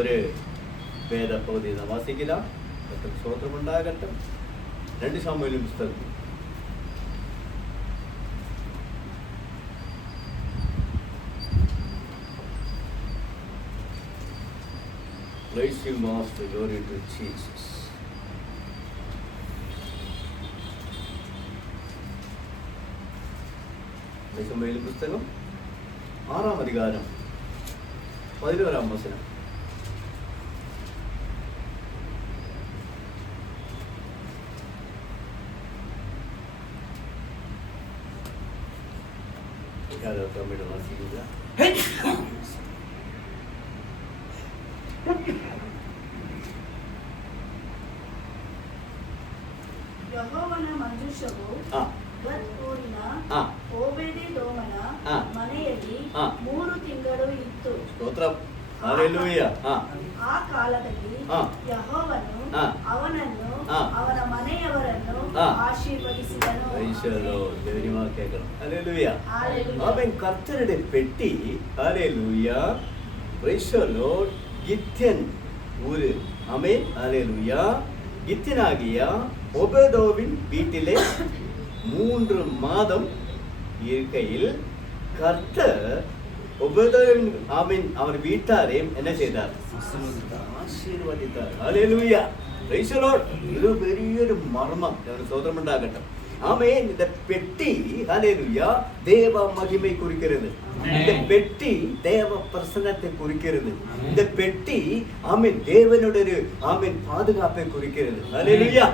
ഒരു വേദപൗതി വാസിக்கலாம். സ്തോത്രം ഉണ്ടാകട്ടെ. 2 ശമൂവേൽ പുസ്തകം Praise you, Master. Glory to Jesus. ശമൂവേൽ പുസ്തകം 6-ാം അധ്യായം 11-ാം വചനം. തമിഴ് വാസിക്കുക. ಯೆಹೋವನ ಮಂಜೂಷವು ಗತ್ ಊರಿನ ಓಬೇದೆದೋಮನ ಮನೆಯಲ್ಲಿ 3 ತಿಂಗಳು ಇತ್ತು. ಸ್ತೋತ್ರಂ. ಹಲ್ಲೆಲೂಯಾ. ಆ ಕಾಲದಲ್ಲಿ ಯೆಹೋವನು ಅವನನ್ನು ಅವನ ಮನೆಯವರನ್ನು ಆಶೀರ್ವದಿಸಿದನು. ദൈവമേ കേൾക്കണം. ഹല്ലേലൂയ. അവൻ കർത്തരുടെ പെട്ടി. ഹല്ലേലൂയ. Praise the Lord. ഗിത്യൻ ഊര്. ആമേൻ. ഹല്ലേലൂയ. ഗിത്യനാകിയ ഒബേദോവിൻ വീട്ടിലെ 3 മാസം இருக்கையில் கர்த்தர் ஒபேதோவின் ஆமீன் அவர் வீட்டாரையும் என்ன செய்தார்? ஆசீர்வதித்தார். ஹல்லேலூயா. Praise the Lord. இது பெரிய மர்மம். சோதரம் உண்டாகட்டும். ஆமென். இந்த பெட்டி ஹல்லேலூயா தேவ மகிமை குறிக்கிறது. இந்த பெட்டி தேவ பிரசன்னத்தை குறிக்கிறது. இந்த பெட்டி ஆமென் தேவனுடைய ஆமென் பாதுகாப்பை குறிக்கிறது. ஹல்லேலூயா.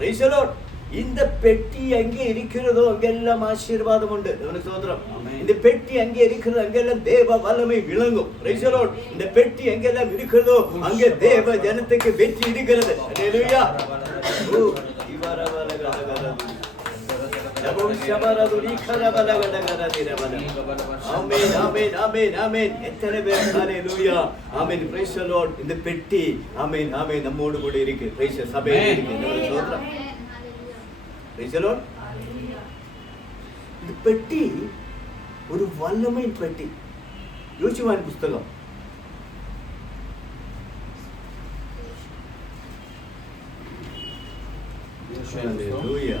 Praise the Lord. இந்த பெட்டி எங்கே இருக்கிறதோ அங்கெல்லாம் ஆசீர்வாதம் உண்டு. சோதரம். இந்த பெட்டி எங்கே இருக்கிறதோ அங்கெல்லாம் தேவ வல்லமை விளங்கும். Price the Lord. இந்த பெட்டி எங்கெல்லாம் இருக்கிறதோ அங்கே தேவ ஜனத்துக்கு வெற்றி இருக்கிறது. ஹல்லேலூயா. ஆமென் ஆமென் ஆமென் ஆமென். எத்தனை பேர் ஹல்லேலூயா. ஆமென். Price the Lord. இந்த பெட்டி ஆமென் ஆமென் நம்மோடு கூட இருக்கு. பிரைஸ் சபையில் இருக்கு. சோதரம். இந்த பெட்டி ஒரு வல்லமை பெட்டி. யோசுவாவின் புஸ்தகம் ஹல்லேலூயா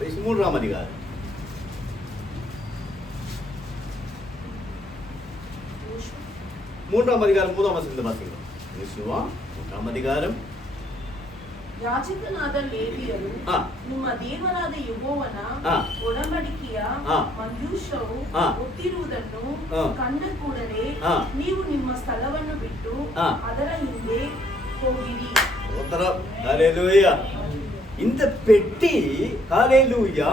3-ாம் அதிகாரம் 3-ாம் அதிகாரம் 3-ாம் வசனத்தை வாசிக்கிறோம். யோசுவா 3-ாம் அதிகாரம். ಯಾಜಕನಾದ ಲೇವಿಯರು ನಿಮ್ಮ ದೇವರಾದ ಯೆಹೋವನ ಒಡಂಬಡಿಕೆಯ ಮಂಜೂಷವು ಒತ್ತಿರುವುದನ್ನು ಕಂಡ ಕೂಡಲೇ ನೀವು ನಿಮ್ಮ ಸ್ಥಳವನ್ನು ಬಿಟ್ಟು ಅದರ ಹಿಂದೆ ಹೋಗಿರಿ. ஹல்லேலூயா. இந்த பெட்டி ஹல்லேலூயா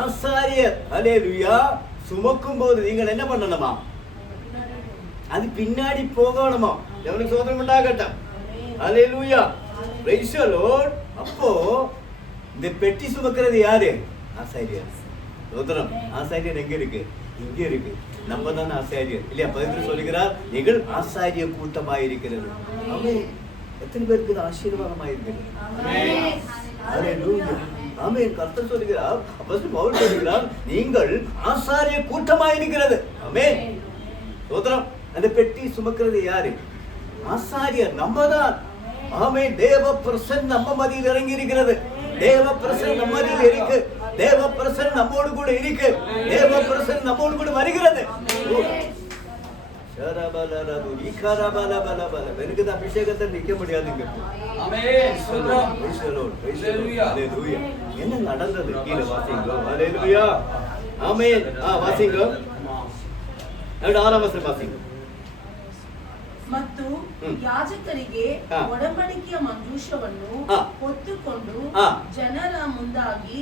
ஆசாரியர் ஹல்லேலூயா சுமக்கும் போது நீங்கள் என்ன பண்ணணுமா? அது பின்னாடி போகணுமா? எவனுக்கு சோதனம் உண்டாகட்டும். ஹல்லேலூயா. Praise the Lord. அப்போ இந்த பெட்டி சுமக்கிறது யாரு? ஆசாரியர். சோதரம். ஆசாரியர் எங்க இருக்கு? இங்க இருக்கு. நம்ம தான் ஆசாரியர் இல்லையா? பவுல் சொல்கிறார் நீங்கள் ஆசாரிய கூட்டமாய் இருக்கிறது. ஆமென். எத்தனை பேருக்கு ஆசீர்வாதமாய் இருக்கிறது? ஆமென். ஹல்லேலூயா. ஆமென். கர்த்தர் சொல்கிறார், அப்போஸ்தலன் பவுல் சொல்கிறார் நீங்கள் ஆசாரிய கூட்டமாய் இருக்கிறது. ஆமென். சோதரம். அந்த பெட்டி சுமக்கிறது யாரு? ஆசாரியர். நம்ம தான். ஆமென். தேவ பிரசன்னம் நம்ம மத்தியில் இறங்கி இருக்கிறது. தேவ பிரசன்னம் நம்ம மத்தியில் இருக்கு. தேவ பிரசன்னம் நம்மோடு கூட இருக்கு. தேவ பிரசன்னம் நம்மோடு கூட வருகிறது. எனக்கு இந்த அபிஷேகத்தை நிக்க முடியாதுங்க. என்ன நடந்தது? கீழே வாசிங்க. ஹல்லேலூயா. ஆமென். வாசிங்க. 6-ாம் வசனம் வாசிங்க. ಮತ್ತು ಯಾಜಕರಿಗೆ ಒಡಂಬಡಿಕೆಯ ಮಂಜೂಷವನ್ನು ಹೊತ್ತುಕೊಂಡು ಜನರ ಮುಂದಾಗಿ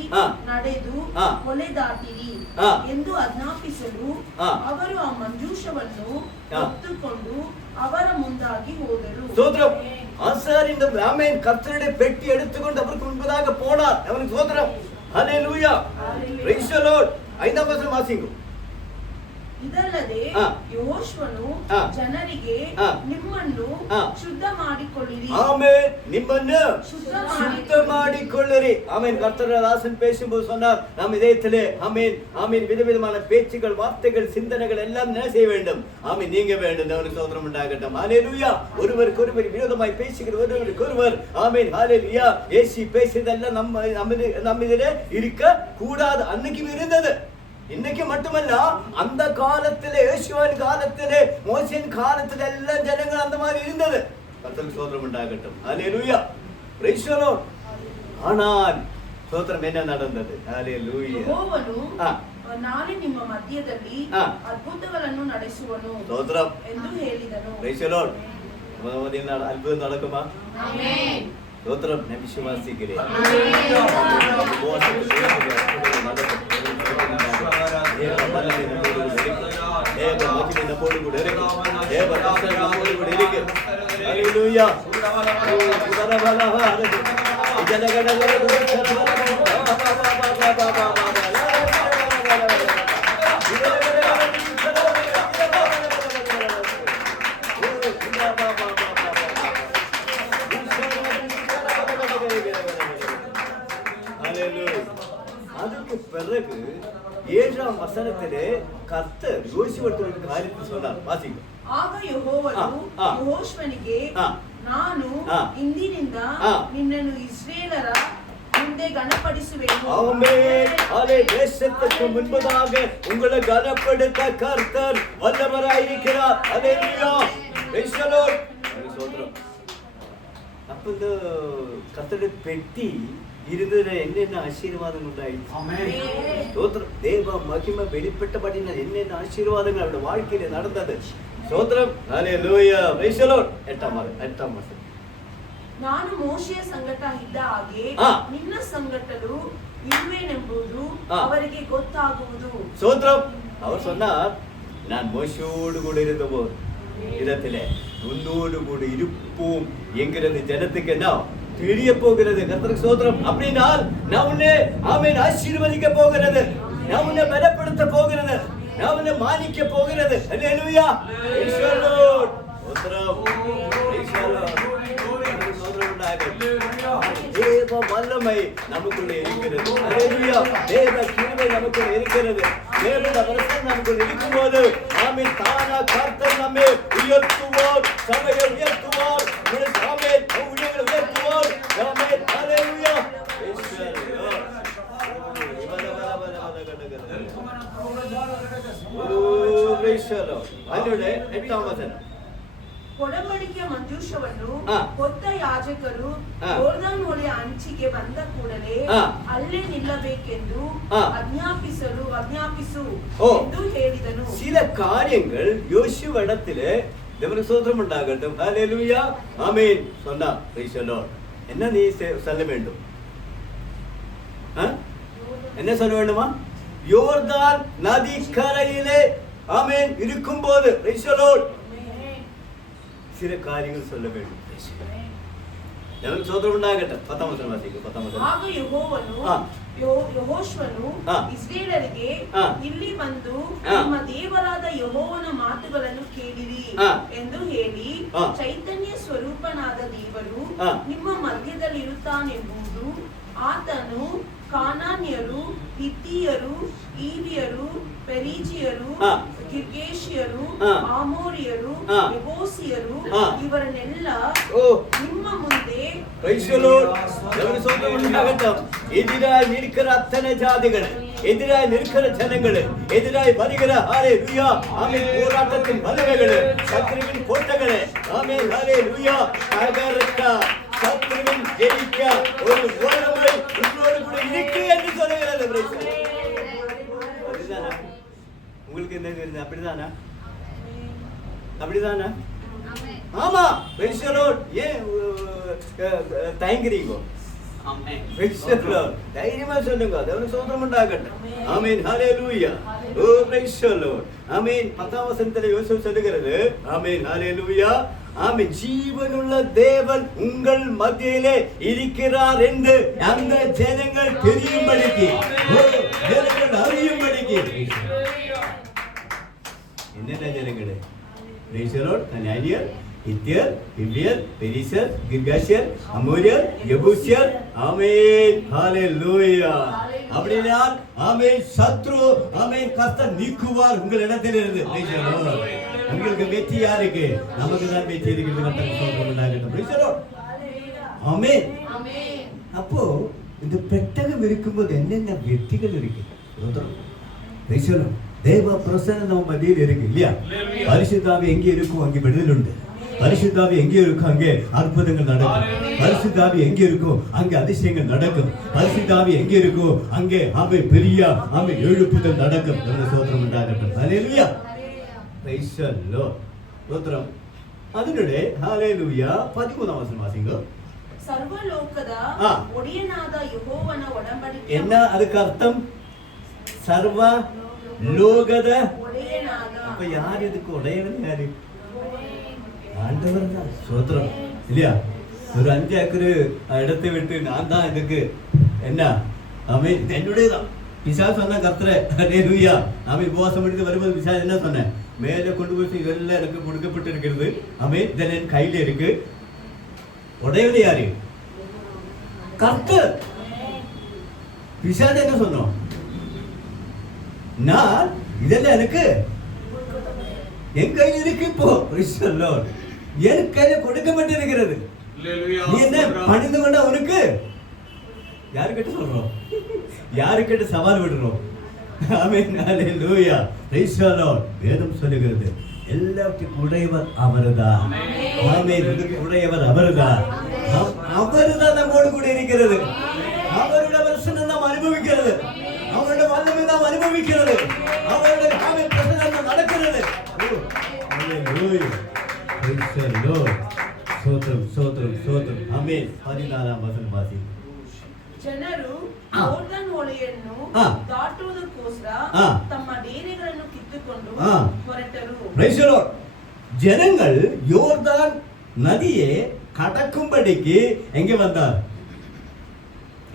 ನಡೆದು ಹೊಲೆ ದಾಟಿರಿ ಎಂದು ಆಜ್ಞಾಪಿಸಲು ಅವರು ಆ ಮಂಜೂಷವನ್ನು ಹೊತ್ತುಕೊಂಡು ಅವರ ಮುಂದಾಗಿ ಹೋದರು. சோதரம். ஆசாரியர் இந்த ஆமென் கர்த்தருடைய பெட்டி எடுத்துக்கொண்டு அவருக்கு முன்பதாக போனார். அவனுக்கு சோதரம். ஹல்லேலூயா. Praise the Lord. 5-ாம் வசனம் வாசிங்க. ಇದಲ್ಲದೆ ಯೆಹೋಶುವನು ಜನರಿಗೆ ನಿಮ್ಮನ್ನು ಶುದ್ಧ ಮಾಡಿಕೊಳ್ಳಿರಿ. ஆமென். ನಿಮ್ಮನ್ನು ಶುದ್ಧ ಮಾಡಿಕೊಳ್ಳಿರಿ. ஆமென். கர்த்தர் தாசன் பேசும்போது சொன்னார், நாம் இதயத்திலே ஆமென் ஆமென் விதவிதமான பேச்சுகள், வார்த்தைகள், சிந்தனைகள் எல்லாம் என்ன செய்ய வேண்டும்? ஆமென் நீங்க வேண்டும். தேவனுக்கு ஸ்தோத்திரம் உண்டாகட்டும். ஹல்லேலூயா. ஒருவருக்கு ஒருவர் விரோதமாய் பேசுகிற ஒருவருக்கு ஒருவர் ஆமென் ஹல்லேலூயா ஏசி பேசியதெல்லாம் நம்ம இதிலே இருக்க கூடாது. அன்னைக்கு இருந்தது, இன்னைக்கு மட்டுமல்ல, அந்த காலத்திலே, யோசுவாவின் காலத்திலே, மோசேயின் காலத்திலே எல்லாம் ஜனங்கள் அந்த மாதிரி இருந்தது. கர்த்தருக்கு ஸ்தோத்திரம் உண்டாகட்டும். ஹல்லேலூயா. Praise the Lord. ஆனால் ஸ்தோத்திரம் என்ன நடந்தது? ஹல்லேலூயா. ಯೆಹೋವನು ನಾನೇ ನಿಮ್ಮ ಮಧ್ಯದಲ್ಲಿ ಅದ್ಭುತಗಳನ್ನು ನಡೆಸುವನು ஸ்தோத்திரம் ಎಂದು ಹೇಳಿದನು. Price the Lord. அற்புதம் நடக்குமா? ಆಮೆನ್. ஸ்தோத்திரம். நான் விசுவாசிக்கிறேன். அதுக்கு பிறகு 7ஆம் வசனத்திலே கர்த்தர் யோசுவாவுக்கு ஒரு காரியத்தை சொன்னார். வாசிங்க. ಆಗ ಯೆಹೋವನು ಯೆಹೋಶುವನಿಗೆ, ನಾನು ಇಂದಿನಿಂದ ನಿನ್ನನ್ನು ಇಸ್ರಾಯೇಲರ ಮುಂದೆ ಗಣಪಡಿಸುವೆನು. ஆமென். ஆலே தேசத்துக்கு முன்பதாக உங்களை கனப்படுத்த கர்த்தர் வல்லவராயிருக்கிறார். ஹல்லேலூயா. Praise the Lord. ஸ்தோத்திரம். அப்ப இந்த கர்த்தருடைய பெட்டி இருந்ததுல என்னென்ன ஆசீர்வாதங்கள் உண்டாயிடுச்சு? ஸ்தோத்திரம். தேவ மகிமை வெளிப்பட்டபடினால் என்னென்ன ஆசீர்வாதங்கள் அவருடைய வாழ்க்கையில நடந்தது? ஸ்தோத்திரம். ஹல்லேலூயா. Praise the Lord. 8ஆம் வசனம். ನಾನು ಮೋಶೆಯ ಸಂಗಟ ಇದ್ದ ಹಾಗೆ ನಿನ್ನ ಸಂಗಟಲು ಇರುವೆನೆಂಬುದು ಅವರಿಗೆ ಗೊತ್ತಾಗುವುದು. ஸ்தோத்திரம். அவர் சொன்னார், நான் மோசேயோடு கூட இருந்தபோது இடத்திலே உன்னோடு கூட இருப்போம் என்கிறது ஜனத்துக்கு என்ன தெரிய போகிறது. கர்த்தருக்கு ஸ்தோத்திரம். அப்படினால் நான் உன்னை ஆமென் ஆசீர்வதிக்க போகிறது, நான் உன்னை பலப்படுத்த போகிறது, நான் உன்னை மானிக்க போகிறது. ஹல்லேலூயா. Praise the Lord. ஸ்தோத்திரம். Praise the Lord. ஸ்தோத்திரம் உண்டாகட்டும். தேவ வல்லமை நமக்குள்ளே இருக்கிறது. ஹல்லேலூயா. தேவ கிருபை நமக்குள்ளே இருக்கிறது. தேவனுடைய பிரசன்னம் நமக்குள்ளே இருக்கும்போது ஆமென் தானா கர்த்தர் நம்மை உயர்த்துவார், சபையை உயர்த்துவார், ஆமென் ஊழியர்களை உயர்த்துவார். ஆமென். ஹல்லேலூயா. Praise the Lord. Praise the Lord. அல்லேலூயா. 8ஆம் வசனம். ಒಡಂಬಡಿಕೆಯ ಮಂಜೂಷವನ್ನು ಹೊತ್ತ ಯಾಜಕರು ಯೋರ್ದಾನ್ ಹೊಳೆಯ ಅಂಚಿಗೆ ಬಂದ ಕೂಡಲೇ ಅಲ್ಲೇ ನಿಲ್ಲಬೇಕೆಂದು ಆಜ್ಞಾಪಿಸು ಎಂದು ಹೇಳಿದನು. சில காரியங்கள் யோசுவாவிடத்திலே தேவனுக்கு ஸ்தோத்திரம் உண்டாகட்டும். ஹல்லேலூயா. ஆமென் சொன்னா. Price the Lord. என்ன நீ சொல்ல வேண்டும்? என்ன சொல்ல வேண்டுமா? யோர்தான் நதி கரையிலே ஆமென் இருக்கும்போது பிரைஸ் தி லார்ட் சில காரியங்கள் சொல்ல வேண்டும். தேவனுக்கு ஸ்தோத்திரம் உண்டாகட்டும். 10ஆம் வசனம் வாசிங்க. 10ஆம் வசனம். ಆಗ ಯೆಹೋಶುವನು ಇಸ್ರಾಯೇಲರಿಗೆ, ಇಲ್ಲಿ ಬಂದು ನಿಮ್ಮ ದೇವರಾದ ಯೆಹೋವನ ಮಾತುಗಳನ್ನು ಕೇಳಿರಿ ಎಂದು ಹೇಳಿ, ಚೈತನ್ಯ ಸ್ವರೂಪನಾದ ದೇವರು ನಿಮ್ಮ ಮಧ್ಯದಲ್ಲಿರುತ್ತಾನೆಂಬುದು, ಆತನು ಕಾನಾನ್ಯರು, ಹಿತ್ತಿಯರು, ಈವಿಯರು, ಪೆರಿಜಿಯರು, ಗಿರ್ಗೇಶಿಯರು, ಆಮೋರಿಯರು, ಯೆಬೂಸಿಯರು ಇವರನ್ನೆಲ್ಲ ನಿಮ್ಮ ಮುಂದೆ எதிராய் நிற்கிற அத்தனை ஜாதிகள், எதிராய் நிற்கிற ஜனங்கள், எதிராய் வருகிற ஹல்லேலூயா ஆமென் போராட்டத்தின் வல்லமைகள், சத்துருவின் கோட்டைகள் ஆமென் ஹல்லேலூயா தகர்க்க, சத்துருவின் ஜெயிக்க ஒரு ஓரமை உங்களோடு கூட இருக்கு என்று சொல்லுகிறது. அப்படிதானா? உங்களுக்கு என்ன தெரியுது? அப்படிதானா? அப்படிதானா? ஆமா. Price the Lord. ஏன் தயங்குறீங்க? ஆமென். Price the Lord. தைரியமா சொல்லுங்க. தேவனுக்கு ஸ்தோத்திரம் உண்டாகட்டும். ஆமென். ஹல்லேலூயா. ஓ பிரைஸ் தி லார்ட். ஆமென். 10ஆம் வசனத்திலே யோசேப்பு சொல்லுகிறது. ஆமென். ஹல்லேலூயா. ஆமென். ஜீவனுள்ள தேவன் உங்கள் மத்தியிலே இருக்கிறார் என்று அந்த ஜனங்கள் தெரியும்படிக்கு, ஜனங்கள் அறியும்படிக்கு എന്നല്ല ജനങ്ങള്? കനാനിയർ, ഹിത്യർ, ഹിവ്യർ, പെരിസർ, ഗിർഗാഷ്യർ, അമോര്യർ, യെബൂസ്യർ. ആമേൻ, ഹല്ലേലൂയ. அப்படினால் ஆமென், சத்ரு ஆமென் கர்த்தர் நீக்குவார் உங்கள் இடத்திலிருந்து. Price the Lord. உங்களுக்கு வெற்றி யாருக்கு? நமக்கு தான் வெற்றி இருக்குது. கர்த்தருக்கு ஸ்தோத்திரம் உண்டாகட்டும். Praise the Lord. ஆமென். ஆமென். அப்போ இந்த பெட்டகம் இருக்கும்போது என்னென்ன வெற்றிகள் இருக்கு? Praise the Lord. தேவ பிரசன்னம் நம்ம மத்தியில் இருக்கு இல்லையா? பரிசுத்தாவி எங்கே இருக்கும் அங்கே விடுதலை உண்டு. பரிசுத்தாவி எங்கே இருக்கும் அங்கே அற்புதங்கள் நடக்கும். பரிசுத்தாவி எங்கே இருக்கும் அங்கே அதிசயங்கள் நடக்கும். பரிசுத்தாவி எங்கே இருக்கும் அங்கே ஆமென் பெரிய ஆமென் எழுப்புதல் நடக்கும். ஸ்தோத்திரம் உண்டாகட்டும். ஹல்லேலூயா. Praise the Lord. ஸ்தோத்திரம். അതിനിടെ ഹല്ലേലൂയ 13ാം വചനം വാസിക്കുക. സർവ്വലോകದ ಒಡೆಯನಾದ ಯೆಹೋವನ ಒಡಂಬಡಿಕೆ. എന്നാ ಅದಕ್ಕೆ ಅರ್ಥ? ಸರ್ವ லோகத ಒಡೆಯನಾದ. அப்ப யார் இதுக்கு உடையவன்? யாரு? ஆண்டவர் தான். ஸ்தோத்திரம் இல்லையா? ஒரு 5 ஏக்கர் இடத்தை விட்டு நான் தான் இதுக்கு என்ன ஆமென் என்னுடையதான். பிசாசு சொன்னா கர்த்தரே ஹல்லேலூயா. நாம உபவாசம் எடுத்து வரும்போது பிசாசு என்ன சொன்னேன்? மேலே கொண்டு போய் இதெல்லாம் எனக்கு கொடுக்கப்பட்டு இருக்கிறது. ஆமென், இதெல்லாம் என் கையில இருக்கு. உடையவன் யாரு? கர்த்தர். பிசாசு என்ன சொன்னோம்? நான் இதெல்லாம் எனக்கு என் கையில் இருக்கு. இப்போ என் கையில கொடுக்கப்பட்டிருக்கிறது. நீ என்ன பணிந்து கொண்டா உனக்கு? யாருக்கிட்ட சொல்றோம்? யாருக்கிட்ட சவால் விடுறோம்? ஆமென், ஹல்லேலூயா. Praise the Lord. வேதம் சொல்லுகிறது எல்லாத்துக்கும் உடையவர் அவர்தான். ஆமென், இதுக்கு உடையவர் அவர்தான். அவர்தான் நம்மோடு கூட இருக்கிறது. அவருடைய பிரசன்னம் நாம் அனுபவிக்கிறது. அவருடைய வல்லமை நாம் அனுபவிக்கிறது. அவருடைய ஆமென் பிரசன்னம் நடக்கிறது. ஹல்லேலூயா. Praise the Lord. ஸ்தோத்திரம், ஸ்தோத்திரம், ஸ்தோத்திரம். ஆமென். 14ஆம் வசனம் வாசி. ಜನರು ಯೋರ್ದನ್ ಹೊಳೆಯನ್ನು ದಾಟುವುದಕ್ಕೋಸ್ಕರ ತಮ್ಮ ಡೇರೆಗಳನ್ನು ಕಿತ್ತುಕೊಂಡು ಹೊರಟರು. Price the Lord. ஜனங்கள் யோர்தான் நதியை கடக்கும்படிக்கு எங்க வந்தார்?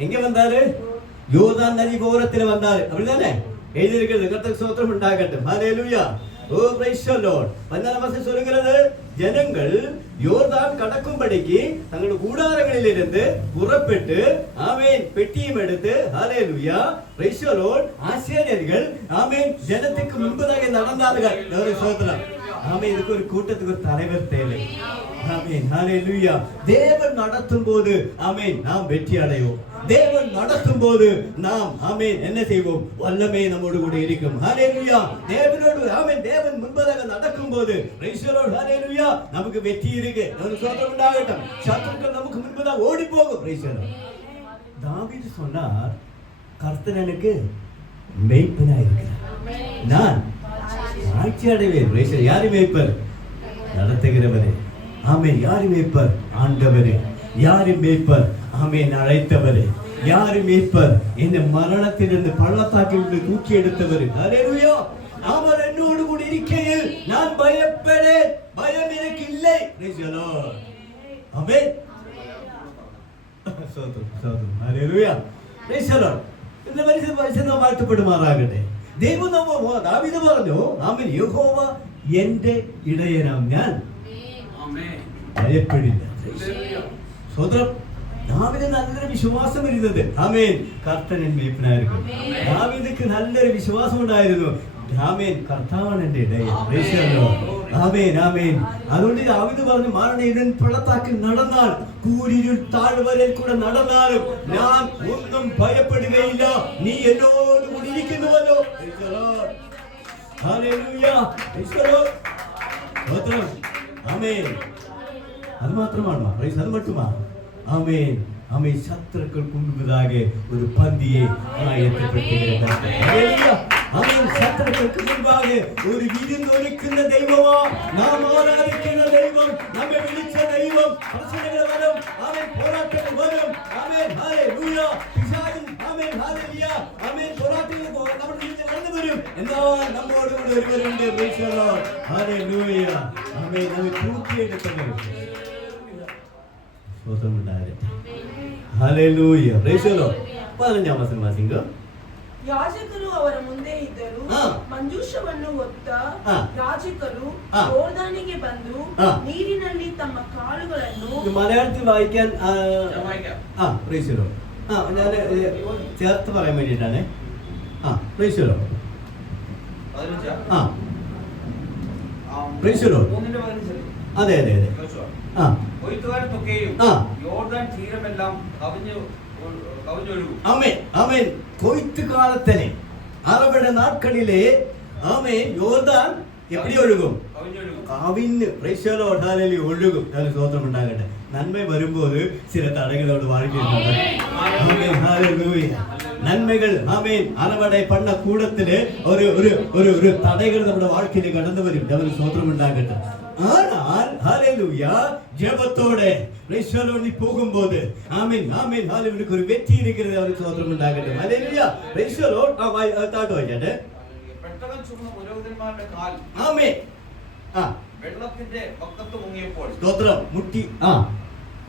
எங்க வந்தாரு? யோர்தான் நதி ஓரத்தில் வந்தாரு. அப்படிதானே எழுதி இருக்கிறது. கர்த்தருக்கு ஸ்தோத்திரம் உண்டாகட்டும். ஹல்லேலூயா. ஓ பிரைஸ் தி லார்ட். 14ஆம் வசனம் சொல்லுகிறது ஜனங்கள் யோர்தான் கடக்கும்படிக்கு தங்களுடைய கூடாரங்களில் இருந்து புறப்பட்டு ஆமென் பெட்டியும் எடுத்து ஹல்லேலூயா பிரைஸ் தி லார்ட் ஆசாரியர்கள் ஆமென் ஜனத்துக்கு முன்பதாக நடந்தார்கள். கர்த்தருக்கு ஸ்தோத்திரம். ஆமென். இதுக்கு ஒரு கூட்டத்துக்கு ஒரு தலைவர் தேவை. ஆமென், ஹல்லேலூயா. தேவன் நடத்தும் போது ஆமென் நாம் வெற்றி அடைவோம். தேவன் நடத்தும் போது நாம் ஆமென் என்ன செய்வோம்? வல்லமை நம்மோடு கூட இருக்கும். ஹல்லேலூயா. தேவனோடு ஆமென் தேவன் முன்பதாக நடக்கும் போது பிரைஸ் தி லார்ட் ஹல்லேலூயா நமக்கு வெற்றி இருக்கு. நமக்கு ஸ்தோத்திரம் உண்டாகட்டும். சத்துருக்கள் நமக்கு முன்பதாக ஓடி போகும். Praise the Lord. தாவீது சொன்னார் கர்த்தர் எனக்கு மேய்ப்பனாய் இருக்கிறார். நான் ஆட்சி அடைவேன். Praise the Lord. யார் மேய்ப்பர்? நடத்துகிறவரே. ஆமென். யார் மேய்ப்பர்? ஆண்டவரே. யார் மேய்ப்பர்? ஆமென் அழைத்தவரே. யார் மேய்ப்பர்? என்னை மரணத்திலிருந்து பள்ளத்தாக்கிலிருந்து தூக்கி எடுத்தவர். ஹல்லேலூயா. அவர் என்னோடு கூட இருக்கையில் நான் பயப்படேன். பயம் எனக்கு இல்லை. Praise the Lord. ஆமென். ஸ்தோத்திரம், ஸ்தோத்திரம். ஹல்லேலூயா. Praise the Lord. இந்த പരിശുദ്ധ വാഴ്ത്തപ്പെടുമാറാകട്ടെ. ദൈവം നമ്മ ദാവീദ് പറഞ്ഞു ആമേൻ യഹോവ എൻ്റെ ഇടയനാം ഞാൻ ഭയപ്പെടില്ല. സ്തോത്രം. ദാവീദിന് നല്ലൊരു വിശ്വാസം ഇരുന്നത് ആമേൻ കർത്തൻ മേയ്പ്പനായിരിക്കും. ദാവീദിക്ക് നല്ലൊരു വിശ്വാസം ഉണ്ടായിരുന്നു. ആമേൻ കർത്താവാണ് എൻ്റെ ഇടയൻ. ആമേൻ, ആമേൻ. അതുകൊണ്ട് ദാവീദ് പറഞ്ഞു മരണ ഇരുൾ പള്ളത്താക്കിൽ നടന്നാൽ കൂരിരുൾ താഴ്വരയിൽ കൂടെ നടന്നാലും ഞാൻ ഒന്നും ഭയപ്പെടുകയില്ല. നീ എന്നോട് കൂടി ഇരിക്കുന്നുവല്ലോ. ഹല്ലേലൂയ. സ്തോത്രം. ആമേൻ. അത് മാത്രമാണോ? പ്രൈസ് അത് മറ്റുമാ? ആമേൻ, ആമേൻ. ശത്രുക്കൾക്ക് മുൻപதாக ഒരു പന്തിയെ ആയത്തപ്പെട്ടിരിക്കുന്നു. ഹല്ലേലൂയ. ആമേൻ. ശത്രുക്കൾക്ക് മുൻപാக ഒരു വിരുന്നൊരുക്കുന്ന ദൈവമാ നാം ആരാധിക്കുന്ന ദൈവം. നമ്മെ വിളിച്ച ദൈവം. പ്രശ്നങ്ങൾ വരും. ആമേൻ. പോരാട്ടങ്ങൾ വരും. ആമേൻ. ഹല്ലേലൂയ. പിശാചിൻ ആമേൻ ഹല്ലേലൂയ. ആമേൻ. പോരാട്ടങ്ങൾ നമ്മുടെ ജീവിതത്തിൽ കടന്നു വരും. എന്നാൽ നമ്മോട് കൂടെ ഒരുവരുണ്ട്. Praise the Lord. ഹല്ലേലൂയ. ആമേൻ. നമ്മെ തൂക്കിയെടുത്തവർ. സ്തോത്രം ഉണ്ടാകട്ടെ. ഹല്ലേലൂയ. Praise the Lord. 15ആം വചനം വാസിക്കുക. ಯಾಜಕರು ಅವರ ಮುಂದೆ ಇದ್ದರು. ಹಾ. ಮಂಜೂಷವನ್ನು ಹೊತ್ತ ಹಾ. ಯಾಜಕರು ಹಾ. ಯೋರ್ದಾನಿಗೆ ಬಂದು ಹಾ. ನೀರಿನಲ್ಲಿ ತಮ್ಮ ಕಾಲುಗಳನ್ನು ഇത് മലയാളത്തിൽ വായിക്കാൻ പ്രൈസലോ ഞാൻ ചേർത്ത് പറയാൻ വേണ്ടിയിട്ടാണ്. പ്രൈസലോ പ്രൈസലോ അതെ അതെ അതെ ആമേൻ ആമേൻ. കൊയ്ത്ത് കാലത്തിലെ അറബിയുടെ നാட்களிலே ആമേൻ യോർദാൻ എപ്പടി ഒഴുകും? കവിഞ്ഞ് പ്രൈസലോട്ടാലി ഒഴുകും. അതിന് സ്വതന്ത്രം ഉണ്ടാകട്ടെ. നന്മ വരുമ്പോൾ ചില തടകളോട് வாழ்க்கையில் നന്മകൾ ആമേൻ അറവടை பண்ண കൂടത്തില് ഒരു തടകൾ നമ്മുടെ வாழ்க்கைയിൽ കടന്നു വരും. അവന് സ്വതന്ത്രം ഉണ്ടാകട്ടെ. ஆனால் ஹalleluya ஜெபத்தோടെ പ്രൈസലോണി പോകുമ്പോൾ ആമേൻ ആമേൻ ഹല്ലേലൂയ ഒരു വെറ്റി ഇരിക്കുന്നത്. അവന് സ്വതന്ത്രം ഉണ്ടാകട്ടെ. ഹല്ലേലൂയ പ്രൈസലോ താട്ട് വായിക്കട്ടെ. പെട്ടകം ചുമന്ന പുരോഹിതന്മാരുടെ കാൽ ആമേൻ വെള്ളത്തിന്റെ പക്കത്ത് മുങ്ങിയപ്പോൾ സ്തോത്രം മുട്ടി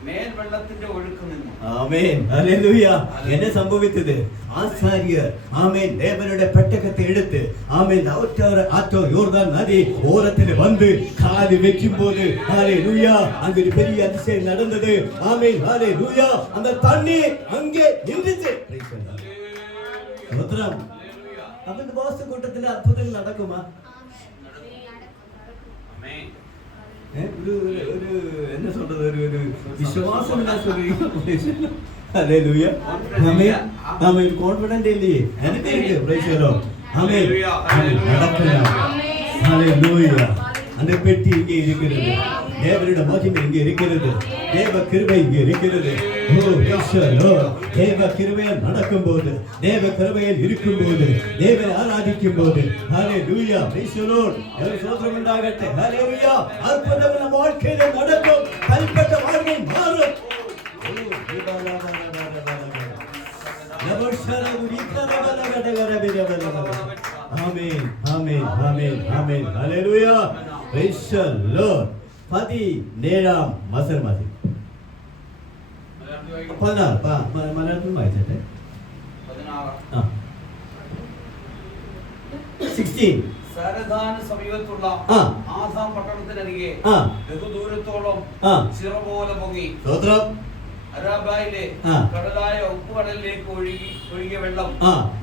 മേൽ വെള്ളത്തിന്റെ ഒഴുക്ക് നിന്നു. Amen hallelujah. എന്നെ സംഭവിച്ചത് ആസാര്യർ ആമേൻ ദേവനുടെ പെട്ടകത്തെ എടുത്ത് ആമേൻ ആറ്റോ യോർദാൻ നദി ഓരത്തിൽ വന്ന് കാല് വെക്കുമ്പോൾ ഹല്ലേലൂയ അതൊരു പെരിയ അതിശയം നടന്നത്. Amen hallelujah. அந்த தண்ணீர் அங்கே நின்றுச்சு. സ്തോത്രം. അപ്പോൾ இந்த வாஸ்து கூட்டத்தில் അത്ഭുതങ്ങൾ നടക്കുமா? என்ன சொல்றது ஒரு விசுவாசம் என்ன சொல்றீங்க? ஹalleluya. ஆமென். கான்ஃபிடன்ட் இல்லையே எனக்கு இருக்கு. Praise the Lord. ஆமென். நடக்கலாம். ஹalleluya. அந்த பெட்டி இங்கே இருக்கிறது. தேவனுடைய மகிமை இங்கே இருக்கிறது. தேவ கிருபை இங்கே இருக்கிறது. ஓ பிரைஸ் தி லார்ட். தேவ கிருபையில் நடக்கும்போது தேவ கிருபையில் இருக்கும்போது தேவனை ஆராதிக்கும்போது ஹalleluya. Price the Lord. ஸ்தோத்திரம் உண்டாகட்ടെ. ஹalleluya. அற்புதங்கள் நம்ம வாழ்க்கையிலே நடக்கும். கல்பட்ட வாழ்க்கை மாறும். ആമേൻ ആമേൻ ആമേൻ ആമേൻ ഹല്ലേലൂയ. Praise the Lord. 17 വചനം മതി. 16 മലയാളത്തിൽ വായിച്ചേ. 16 സരദാന് സമീപത്തുള്ള ആസാം പട്ടണത്തിനരികെ ബഹുദൂരത്തോളം ചിറ പോലെ പൊങ്ങി സ്തോത്രം. അരാബായിലെ കടലായ ഉപ്പുകടലിലേക്ക് ഒഴുകിയ വെള്ളം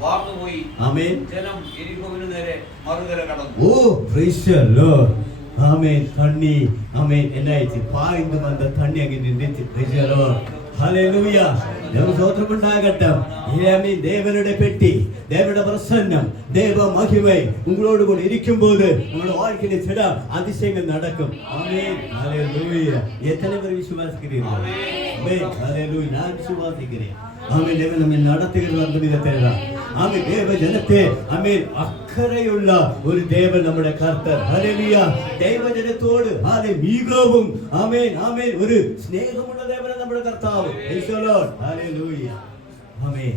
വാർന്നുപോയി. ആമേൻ. ജനം എരിഹോവിന് നേരെ മറുകര കടന്നു. ഓ പ്രൈസ് ദി ലോർഡ്. ആമേൻ. തണ്ണി ആമേൻ എന്നായിച്ച് പായ്ந்து വന്ന തണ്ണി അങ്ങ് നിന്നിച്ച്. Praise the Lord. ഹല്ലേലൂയ. സ്തോത്രം ഉണ്ടാകട്ടെ. ആമേൻ. ദേവനുടെ പെട്ടി ദേവനുടെ പ്രസന്നം ദേവ മഹിമൈ ഉങ്ങളോട് കൂടി ഇരിക്കുമ്പോൾ നമ്മുടെ வாழ்க்கையில ചില അതിശയങ്ങൾ നടക്കും. ആമേൻ. ഹല്ലേലൂയ. എത്ര പേർ വിശ്വസിക്കുന്നു? ആമേൻ. ഹല്ലേലൂയ. ഞാൻ വിശ്വസിക്കുന്നു. ആമേൻ. ദേവൻ നമ്മെ നടത്തുന്ന വിധത്തിലുള്ള ആമേൻ ദേവ ജനത്തെ ആമേൻ അക്കരയുള്ള ഒരു ദേവൻ നമ്മുടെ കർത്തർ. ഹല്ലേലൂയ. ദൈവജനത്തോട് മികവും ആമേൻ ആമേൻ ഒരു സ്നേഹമുള്ള ദേവനാണ് നമ്മുടെ കർത്താവ്. Praise the Lord. ഹല്ലേലൂയ. ആമേൻ.